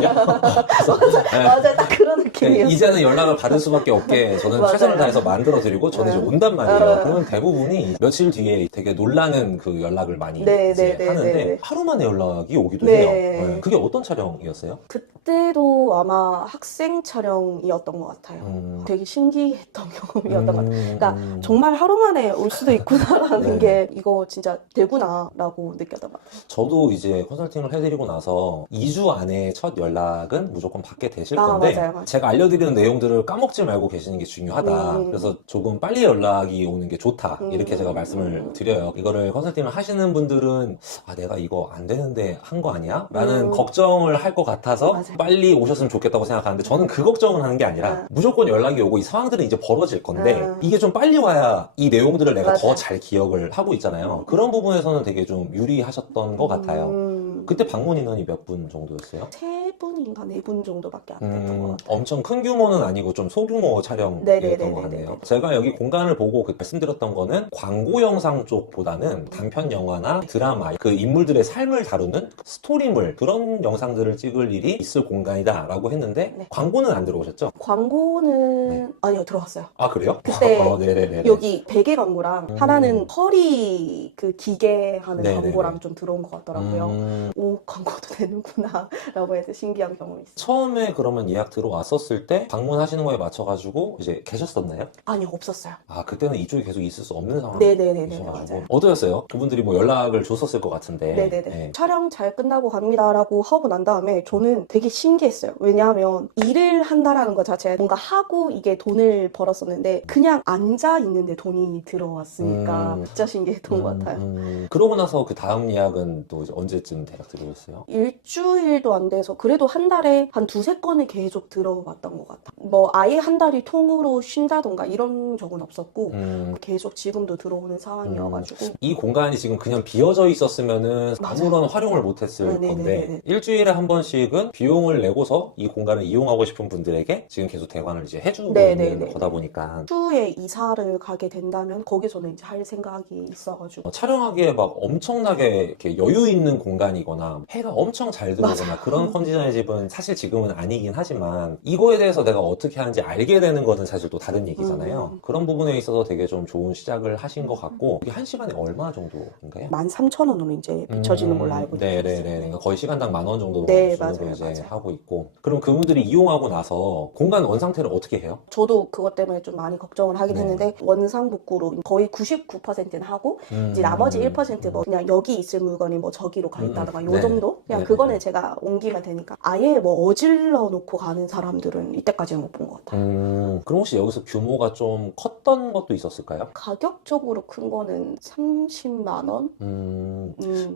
그래서 맞아 딱 그런 느낌이었어요. 이제는 연락을 받을 수밖에 없게 저는 맞아요. 최선을 다해서 만들어드리고 저는 이제 온단 말이에요. 그러면 대부분이 며칠 뒤에 되게 놀라는 그 연락을 많이 이제 하는데 하루 만에 연락이 오기도 해요. 네. 그게 어떤 촬영이었어요? 그때도 아마 학생 촬영이었던 것 같아요. 되게 신기했던 경험이었던 것 같아요. 그러니까 정말 하루 만에 올 수도 있구나라는 게 이거 진짜 되구나라고 느꼈던 것 같아요. 저도 이제 컨설팅을 해드리고 나서 2주 안에 첫 연락은 무조건 받게 되실 건데 맞아요. 제가 알려드리는 내용들을 까먹지 말고 계시는 게 중요하다. 그래서 조금 빨리 연락이 오는 게 좋다. 이렇게 제가 말씀을 드려요. 이거를 컨설팅을 하시는 분들은 아 내가 이거 안 되는데 한 거 아니야? 라는 걱정을 할 것 같아서 맞아요. 빨리 오셨으면 좋겠다고 생각하는데 저는 그 걱정을 하는 게 아니라 무조건 연락이 오고 이 상황들은 이제 벌어질 건데 이게 좀 빨리 와야 이 내용들을 내가 더 잘 기억을 하고 있잖아요. 그런 부분에서는 되게 좀 유리하셨던 것 같아요. 그때 방문 인원이 몇 분 정도였어요? 3분인가 4분 정도밖에 안 됐던 것 같아요. 엄청 큰 규모는 아니고 좀 소규모 촬영이었던 것 같네요. 제가 여기 공간을 보고 말씀드렸던 거는 광고 영상 쪽보다는 단편 영화나 드라마 그 인물들의 삶을 다루는 스토리물 그런 영상들을 찍을 일이 있을 공간이다 라고 했는데 광고는 안 들어오셨죠? 광고는 아니요 들어왔어요. 아 그래요? 그때 네네네. 여기 베개 광고랑 하나는 허리 그 기계 하는 네네네. 광고랑 좀 들어온 것 같더라고요. 오 광고도 되는구나 라고 해서 신기한 경험이 있어요. 처음에 그러면 예약 들어왔었을 때 방문하시는 거에 맞춰가지고 이제 계셨었나요? 아니요 없었어요. 아 그때는 이쪽에 계속 있을 수 없는 네네네네 상황이셔가지고 맞아요. 어떠셨어요? 그분들이 뭐 연락을 줬었을 것 같은데 네네네. 네. 촬영 잘 끝나고 갑니다라고 하고 난 다음에 저는 되게 신기했어요. 왜냐하면 일을 한다라는 것 자체가 뭔가 하고 이게 돈을 벌었었는데 그냥 앉아 있는데 돈이 들어왔으니까 진짜 신기했던 것 같아요. 그러고 나서 그 다음 예약은 또 이제 언제쯤 대략 들어오셨어요? 일주일도 안 돼서 그래도 한 달에 한 2-3건은 계속 들어왔던 것 같아요. 뭐 아예 한 달이 통으로 쉰다던가 이런 적은 없었고 계속 지금도 들어오는 상황이어가지고 이 공간이 지금 그냥 비어져 있었으면은 아무런 활용을 못했을 건데 일주일에 한 번씩은 비용을 내고서 이 공간을 이용하고 싶은 분들에게 지금 계속 대관을 이제 해주고 있는 거다 보니까 추후에 이사를 가게 된다면 거기서는 이제 할 생각이 있어가지고 촬영하기에 막 엄청나게 이렇게 여유 있는 공간이거나 해가 엄청 잘 들어오거나 그런 컨디션이 전에 집은 사실 지금은 아니긴 하지만 이거에 대해서 내가 어떻게 하는지 알게 되는 거는 사실 또 다른 얘기잖아요. 그런 부분에 있어서 되게 좀 좋은 시작을 하신 것 같고 이게 한 시간에 얼마 정도인가요? 13,000원으로 이제 비춰지는 걸로 알고 있어요. 네네네. 그러니까 거의 시간당 10,000원 정도 네, 수준으로 맞아요, 이제 맞아요. 하고 있고. 그럼 그분들이 이용하고 나서 공간 원상태를 어떻게 해요? 저도 그것 때문에 좀 많이 걱정을 하긴 네. 했는데 원상복구로 거의 99%는 하고 이제 나머지 1%뭐 그냥 여기 있을 물건이 뭐 저기로 가 있다든가 요 네. 정도? 그냥 네. 그거는 제가 옮기면 되니까 아예 뭐 어질러 놓고 가는 사람들은 이때까지는 못 본 것 같아요. 그럼 혹시 여기서 규모가 좀 컸던 것도 있었을까요? 가격적으로 큰 거는 30만 원?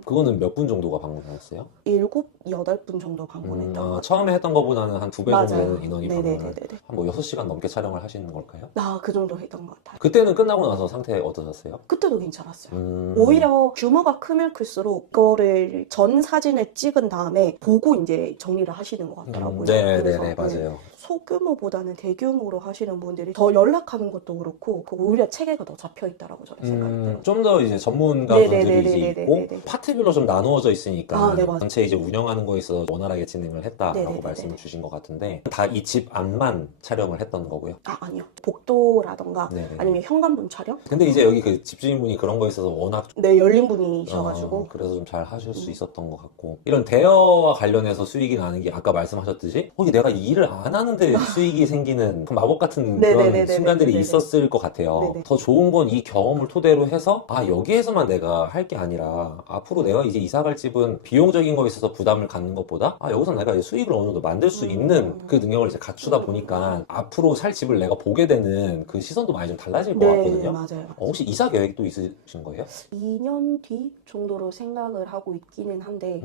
그거는 몇 분 정도가 방문하셨어요? 7, 8분 정도 방문했던 것 같아요. 처음에 했던 것보다는 한 2배 정도 맞아요. 되는 인원이 방문을 네네네네. 한 뭐 6시간 넘게 촬영을 하시는 걸까요? 그 정도 했던 것 같아요. 그때는 끝나고 나서 상태 어떠셨어요? 그때도 괜찮았어요. 오히려 규모가 크면 클수록 그거를 전 사진을 찍은 다음에 보고 이제 정리를 하시는 것 같더라고요. 네네네 그래서, 맞아요. 소규모보다는 대규모로 하시는 분들이 더 연락하는 것도 그렇고 오히려 체계가 더 잡혀 있다라고 저는 생각이 들어요. 좀 더 이제 전문가분들이 이제 네네네네네네네. 있고 파트별로 좀 나누어져 있으니까 네, 맞아요. 전체 이제 운영하는 거에 있어서 원활하게 진행을 했다라고 네네네네네. 말씀을 주신 것 같은데 다 이 집 안만 촬영을 했던 거고요. 아니요. 복도라던가 네네. 아니면 현관문 촬영? 근데 이제 여기 그 집주인분이 그런 거에 있어서 워낙 네, 열린 분이셔가지고 그래서 좀 잘 하실 수 있었던 것 같고 이런 대여와 관련해서 수익이 나는 게 아까 말씀하셨듯이 거기 내가 이 일을 안 하는데 수익이 생기는 그 마법 같은 그런 네네네네네네. 순간들이 네네. 있었을 것 같아요. 네네. 더 좋은 건 이 경험을 토대로 해서 여기에서만 내가 할 게 아니라 앞으로 내가 이제 이사 갈 집은 비용적인 거에 있어서 부담을 갖는 것보다 여기서 내가 이제 수익을 어느 정도 만들 수 있는 그 능력을 이제 갖추다 보니까 앞으로 살 집을 내가 보게 되는 그 시선도 많이 좀 달라질 것 네, 같거든요. 맞아요. 혹시 이사 계획도 있으신 거예요? 2년 뒤 정도로 생각을 하고 있기는 한데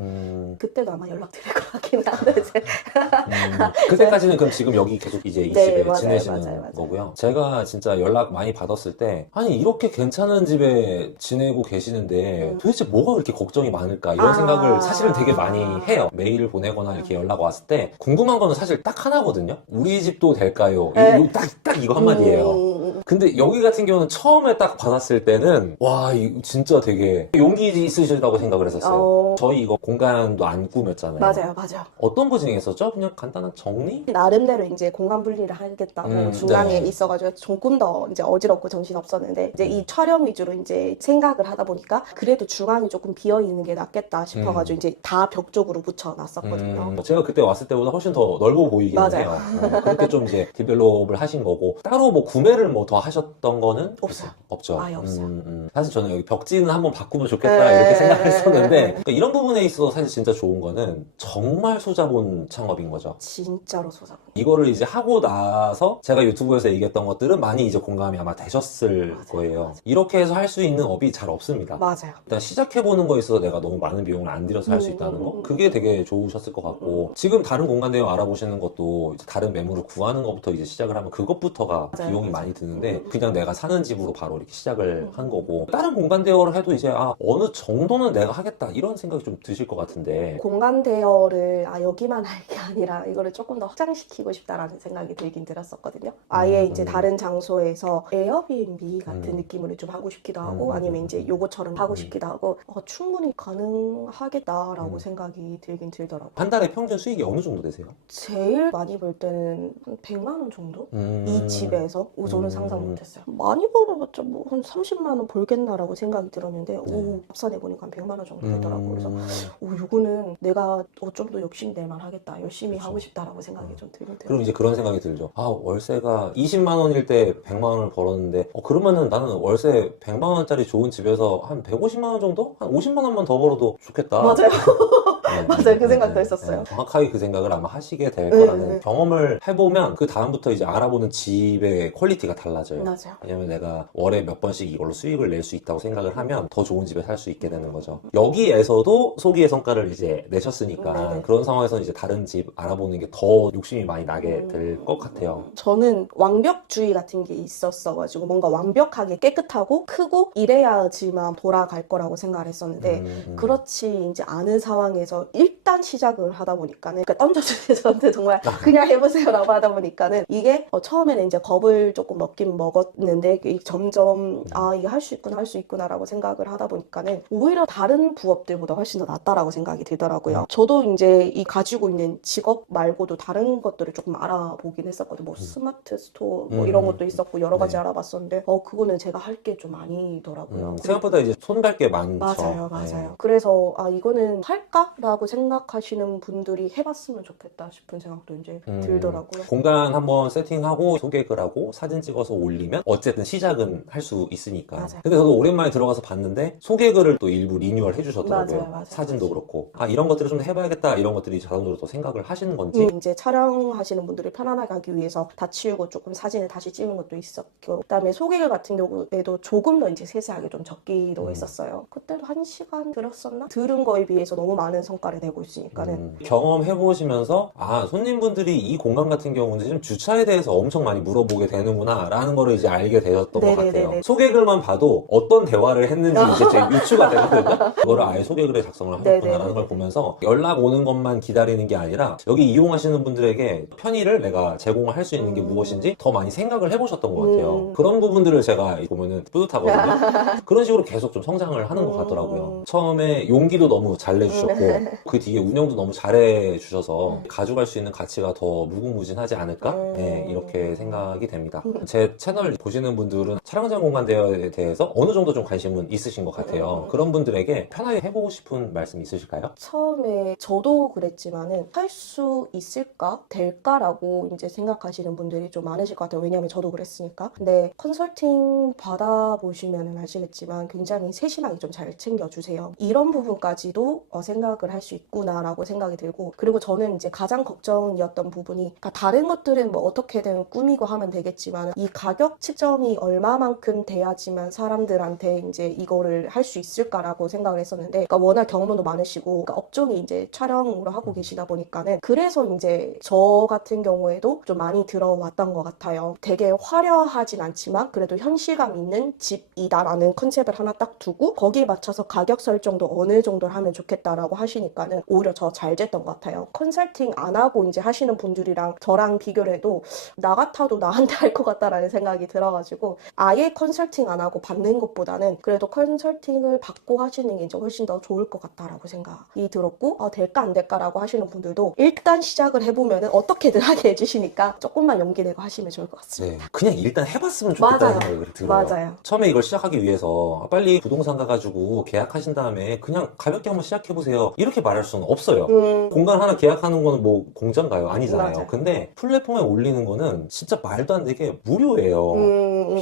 그때도 그때도 아마 연락드릴 것 같긴 한데 그때까지는 그럼 지금 여기 계속 이제 이 네, 집에 맞아요, 지내시는 맞아요. 거고요. 제가 진짜 연락 많이 받았을 때 아니 이렇게 괜찮은 집에 지내고 계시는데 도대체 뭐가 그렇게 걱정이 많을까 이런 생각을 사실은 되게 많이 해요. 메일을 보내거나 이렇게 연락 왔을 때 궁금한 거는 사실 딱 하나거든요. 우리 집도 될까요? 네. 딱 이거 한마디예요. 근데 여기 같은 경우는 처음에 딱 받았을 때는 와 이거 진짜 되게 용기 있으시다고 생각을 했었어요. 저희 이거 공간도 안 꾸몄잖아요. 맞아요. 어떤 거 진행했었죠? 그냥 간단한 정리? 나름대로 이제 공간 분리를 하겠다고 중앙에 네. 있어가지고 조금 더 이제 어지럽고 정신 없었는데 이제 이 촬영 위주로 이제 생각을 하다 보니까 그래도 중앙이 조금 비어 있는 게 낫겠다 싶어가지고 이제 다 벽 쪽으로 붙여놨었거든요. 제가 그때 왔을 때보다 훨씬 더 넓어 보이긴 맞아요. 해요. 그렇게 좀 이제 디벨롭을 하신 거고 따로 뭐 구매를 뭐 더 하셨던 거는 없어요. 없죠. 아예 없어요. 사실 저는 여기 벽지는 한번 바꾸면 좋겠다 네. 이렇게 생각을 했었는데 그러니까 이런 부분에 있어서 사실 진짜 좋은 거는 정말 소자본 창업인 거죠. 진짜로 소자본. 이거를 이제 하고 나서 제가 유튜브에서 얘기했던 것들은 많이 이제 공감이 아마 되셨을 거예요. 이렇게 해서 할 수 있는 업이 잘 없습니다. 맞아요. 일단 시작해보는 거에 있어서 내가 너무 많은 비용을 안 들여서 할 수 있다는 거 그게 되게 좋으셨을 것 같고 지금 다른 공간 대여 알아보시는 것도 이제 다른 매물을 구하는 것부터 이제 시작을 하면 그것부터가 맞아요, 비용이 맞아요. 많이 드는데 그냥 내가 사는 집으로 바로 이렇게 시작을 한 거고 다른 공간 대여를 해도 이제 어느 정도는 내가 하겠다 이런 생각이 좀 드실 것 같은데 공간 대여를 여기만 할 게 아니라 이거를 조금 더 확장시키고 싶다라는 생각이 들긴 들었었거든요. 아예 이제 다른 장소에서 에어비앤비 같은 느낌으로 좀 하고 싶기도 하고 아니면 이제 요거처럼 하고 싶기도 하고 충분히 가능하겠다라고 생각이 들긴 들더라고요. 한 달에 평균 수익이 어느 정도 되세요? 제일 많이 벌 때는 한 100만 원 정도? 이 집에서 저는 상상 못했어요. 많이 벌어봤자 뭐 한 30만 원 벌겠나라고 생각이 들었는데 합산해 보니까 한 100만 원 정도 되더라고요. 그래서 이거는 내가 좀 더 욕심낼만 하겠다. 열심히 하고 싶다라고 생각이 좀 들긴 들어요. 그럼 이제 그런 생각이 들죠. 월세가 20만 원일 때 100만 원을 벌었는데 그러면은 나는 월세 100만 원짜리 좋은 집에서 한 150만 원 정도? 한 50만 원만 더 벌어도 좋겠다. 맞아요. 맞아요. 그 생각도 했었어요. 정확하게 그 생각을 아마 하시게 될 네, 거라는 네. 경험을 해보면 그 다음부터 이제 알아보는 집의 퀄리티가 달라져요. 맞아요. 왜냐면 내가 월에 몇 번씩 이걸로 수익을 낼 수 있다고 생각을 하면 더 좋은 집에 살 수 있게 되는 거죠. 여기에서도 소기의 성과를 이제 내셨으니까 네네. 그런 상황에서 이제 다른 집 알아보는 게 더 욕심이 많이 나게 될 것 같아요. 저는 완벽주의 같은 게 있었어가지고 뭔가 완벽하게 깨끗하고 크고 이래야지만 돌아갈 거라고 생각을 했었는데 그렇지 이제 않은 상황에서 일단 일단 시작을 하다 보니까는 그러니까 던져주세요. 저한테 정말 그냥 해보세요라고 하다 보니까는 이게 처음에는 이제 겁을 조금 먹긴 먹었는데 점점 이게 할 수 있구나라고 생각을 하다 보니까는 오히려 다른 부업들보다 훨씬 더 낫다라고 생각이 들더라고요. 저도 이제 이 가지고 있는 직업 말고도 다른 것들을 조금 알아보긴 했었거든요. 뭐 스마트 스토어 뭐 이런 것도 있었고 여러 가지 네. 알아봤었는데 그거는 제가 할 게 좀 아니더라고요. 생각보다 이제 손 갈 게 많죠. 맞아요. 네. 그래서 이거는 할까라고 생각하시는 분들이 해봤으면 좋겠다 싶은 생각도 이제 들더라고요. 공간 한번 세팅하고 소개글 하고 사진 찍어서 올리면 어쨌든 시작은 할 수 있으니까. 맞아요. 근데 저도 오랜만에 들어가서 봤는데 소개글을 또 일부 리뉴얼 해주셨더라고요. 맞아요. 사진도 그렇고 이런 것들을 좀 해봐야겠다 이런 것들이 자동으로 또 생각을 하시는 건지. 이제 촬영하시는 분들이 편안하게 하기 위해서 다 치우고 조금 사진을 다시 찍은 것도 있었고, 그다음에 소개글 같은 경우에도 조금 더 이제 세세하게 좀 적기도 했었어요. 그때도 1시간 들었었나? 들은 거에 비해서 너무 많은 성과를 내고 있으니까는. 경험해보시면서 손님분들이 이 공간 같은 경우는 지금 주차에 대해서 엄청 많이 물어보게 되는구나 라는 거를 이제 알게 되었던 것 같아요. 소개글만 봐도 어떤 대화를 했는지 이제 좀 유추가 되거든요. 그거를 아예 소개글에 작성을 하셨구나라는 걸 보면서 연락 오는 것만 기다리는 게 아니라 여기 이용하시는 분들에게 편의를 내가 제공을 할 수 있는 게 무엇인지 더 많이 생각을 해보셨던 것 같아요. 그런 부분들을 제가 보면은 뿌듯하거든요. 그런 식으로 계속 좀 성장을 하는 것 같더라고요. 처음에 용기도 너무 잘 내주셨고 그 뒤에 운영도 너무 잘해 주셔서 가져갈 수 있는 가치가 더 무궁무진하지 않을까? 네, 이렇게 생각이 됩니다. 제 채널 보시는 분들은 촬영장 공간 대여에 대해서 어느 정도 좀 관심은 있으신 것 같아요. 그런 분들에게 편하게 해보고 싶은 말씀 있으실까요? 처음에 저도 그랬지만은 할 수 있을까? 될까라고 이제 생각하시는 분들이 좀 많으실 것 같아요. 왜냐하면 저도 그랬으니까. 근데 컨설팅 받아보시면 아시겠지만 굉장히 세심하게 좀 잘 챙겨주세요. 이런 부분까지도 생각을 할 수 있구나라고 생각이 들고, 그리고 저는 이제 가장 걱정이었던 부분이, 그러니까 다른 것들은 뭐 어떻게든 꾸미고 하면 되겠지만 이 가격 측정이 얼마만큼 돼야지만 사람들한테 이제 이거를 할 수 있을까라고 생각을 했었는데, 그러니까 워낙 경험도 많으시고 그러니까 업종이 이제 촬영으로 하고 계시다 보니까는 그래서 이제 저 같은 경우에도 좀 많이 들어왔던 것 같아요. 되게 화려하진 않지만 그래도 현실감 있는 집이다라는 컨셉을 하나 딱 두고 거기에 맞춰서 가격 설정도 어느 정도를 하면 좋겠다라고 하시니까는 오히려 저 잘 됐던 것 같아요. 컨설팅 안 하고 이제 하시는 분들이랑 저랑 비교를 해도 나 같아도 나한테 할 것 같다라는 생각이 들어가지고 아예 컨설팅 안 하고 받는 것보다는 그래도 컨설팅을 받고 하시는 게 이제 훨씬 더 좋을 것 같다라고 생각이 들었고, 될까 안 될까라고 하시는 분들도 일단 시작을 해보면 어떻게든 하게 해주시니까 조금만 용기 내고 하시면 좋을 것 같습니다. 네, 그냥 일단 해봤으면 좋겠다는 생각이 들어요. 맞아요. 처음에 이걸 시작하기 위해서 빨리 부동산 가가지고 계약하신 다음에 그냥 가볍게 한번 시작해보세요 이렇게 말할 수는 없어요. 공간 하나 계약하는 거는 뭐 공짜인가요? 아니잖아요. 맞아요. 근데 플랫폼에 올리는 거는 진짜 말도 안 되게 무료예요.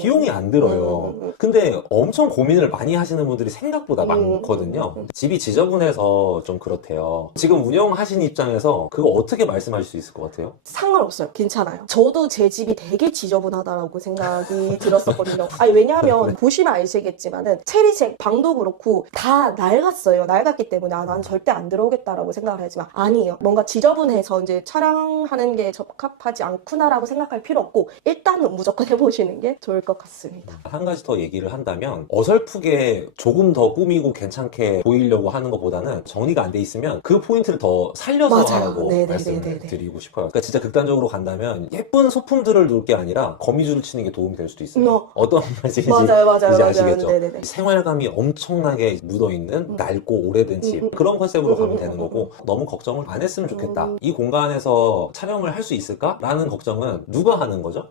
비용이 안 들어요. 근데 엄청 고민을 많이 하시는 분들이 생각보다 많거든요. 집이 지저분해서 좀 그렇대요. 지금 운영하신 입장에서 그거 어떻게 말씀하실 수 있을 것 같아요? 상관없어요. 괜찮아요. 저도 제 집이 되게 지저분하다라고 생각이 들었었거든요. 왜냐하면 보시면 아시겠지만은 체리색 방도 그렇고 다 낡았어요. 낡았기 때문에 난 절대 안 들어오겠다라고 생각을 하지만 아니에요. 뭔가 지저분해서 이제 촬영하는 게 적합하지 않구나라고 생각할 필요 없고 일단은 무조건 해보시는 게 좋을 것 같습니다. 한 가지 더 얘기를 한다면 어설프게 조금 더 꾸미고 괜찮게 보이려고 하는 것보다는 정리가 안 돼 있으면 그 포인트를 더 살려서 맞아요. 하라고 네네네네네. 말씀을 드리고 싶어요. 그러니까 진짜 극단적으로 간다면 예쁜 소품들을 놓을 게 아니라 거미줄을 치는 게 도움이 될 수도 있어요. 어떤 말씀인지 맞아요. 이제 아시겠죠? 네네네. 생활감이 엄청나게 묻어있는 낡고 오래된 집 그런 컨셉으로 가면 되는 거고 너무 걱정을 안 했으면 좋겠다. 이 공간에서 촬영을 할 수 있을까? 라는 걱정은 누가 하는 거죠?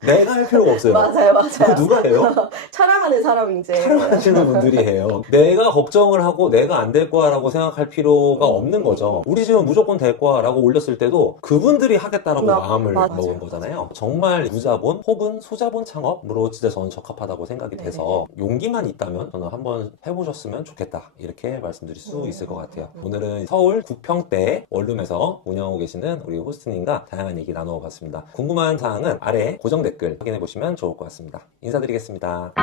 내가 할 필요가 없어요. 맞아요. 그거 누가 해요? 촬영하는 사람이 이제 촬영하시는 분들이 해요. 내가 걱정을 하고 내가 안 될 거야라고 생각할 필요가 없는 거죠. 우리 집은 무조건 될 거야라고 올렸을 때도 그분들이 하겠다라고 마음을 먹은 거잖아요. 정말 무자본 혹은 소자본 창업으로 진짜 저는 적합하다고 생각이 돼서 용기만 있다면 저는 한번 해보셨으면 좋겠다 이렇게 말씀드릴 수 있을 것 같아요. 오늘은 서울 구평대 원룸에서 운영하고 계시는 우리 호스트님과 다양한 얘기 나누어 봤습니다. 궁금한 사항은 아래 고정 댓글 확인해 보시면 좋을 것 같습니다. 인사드리겠습니다.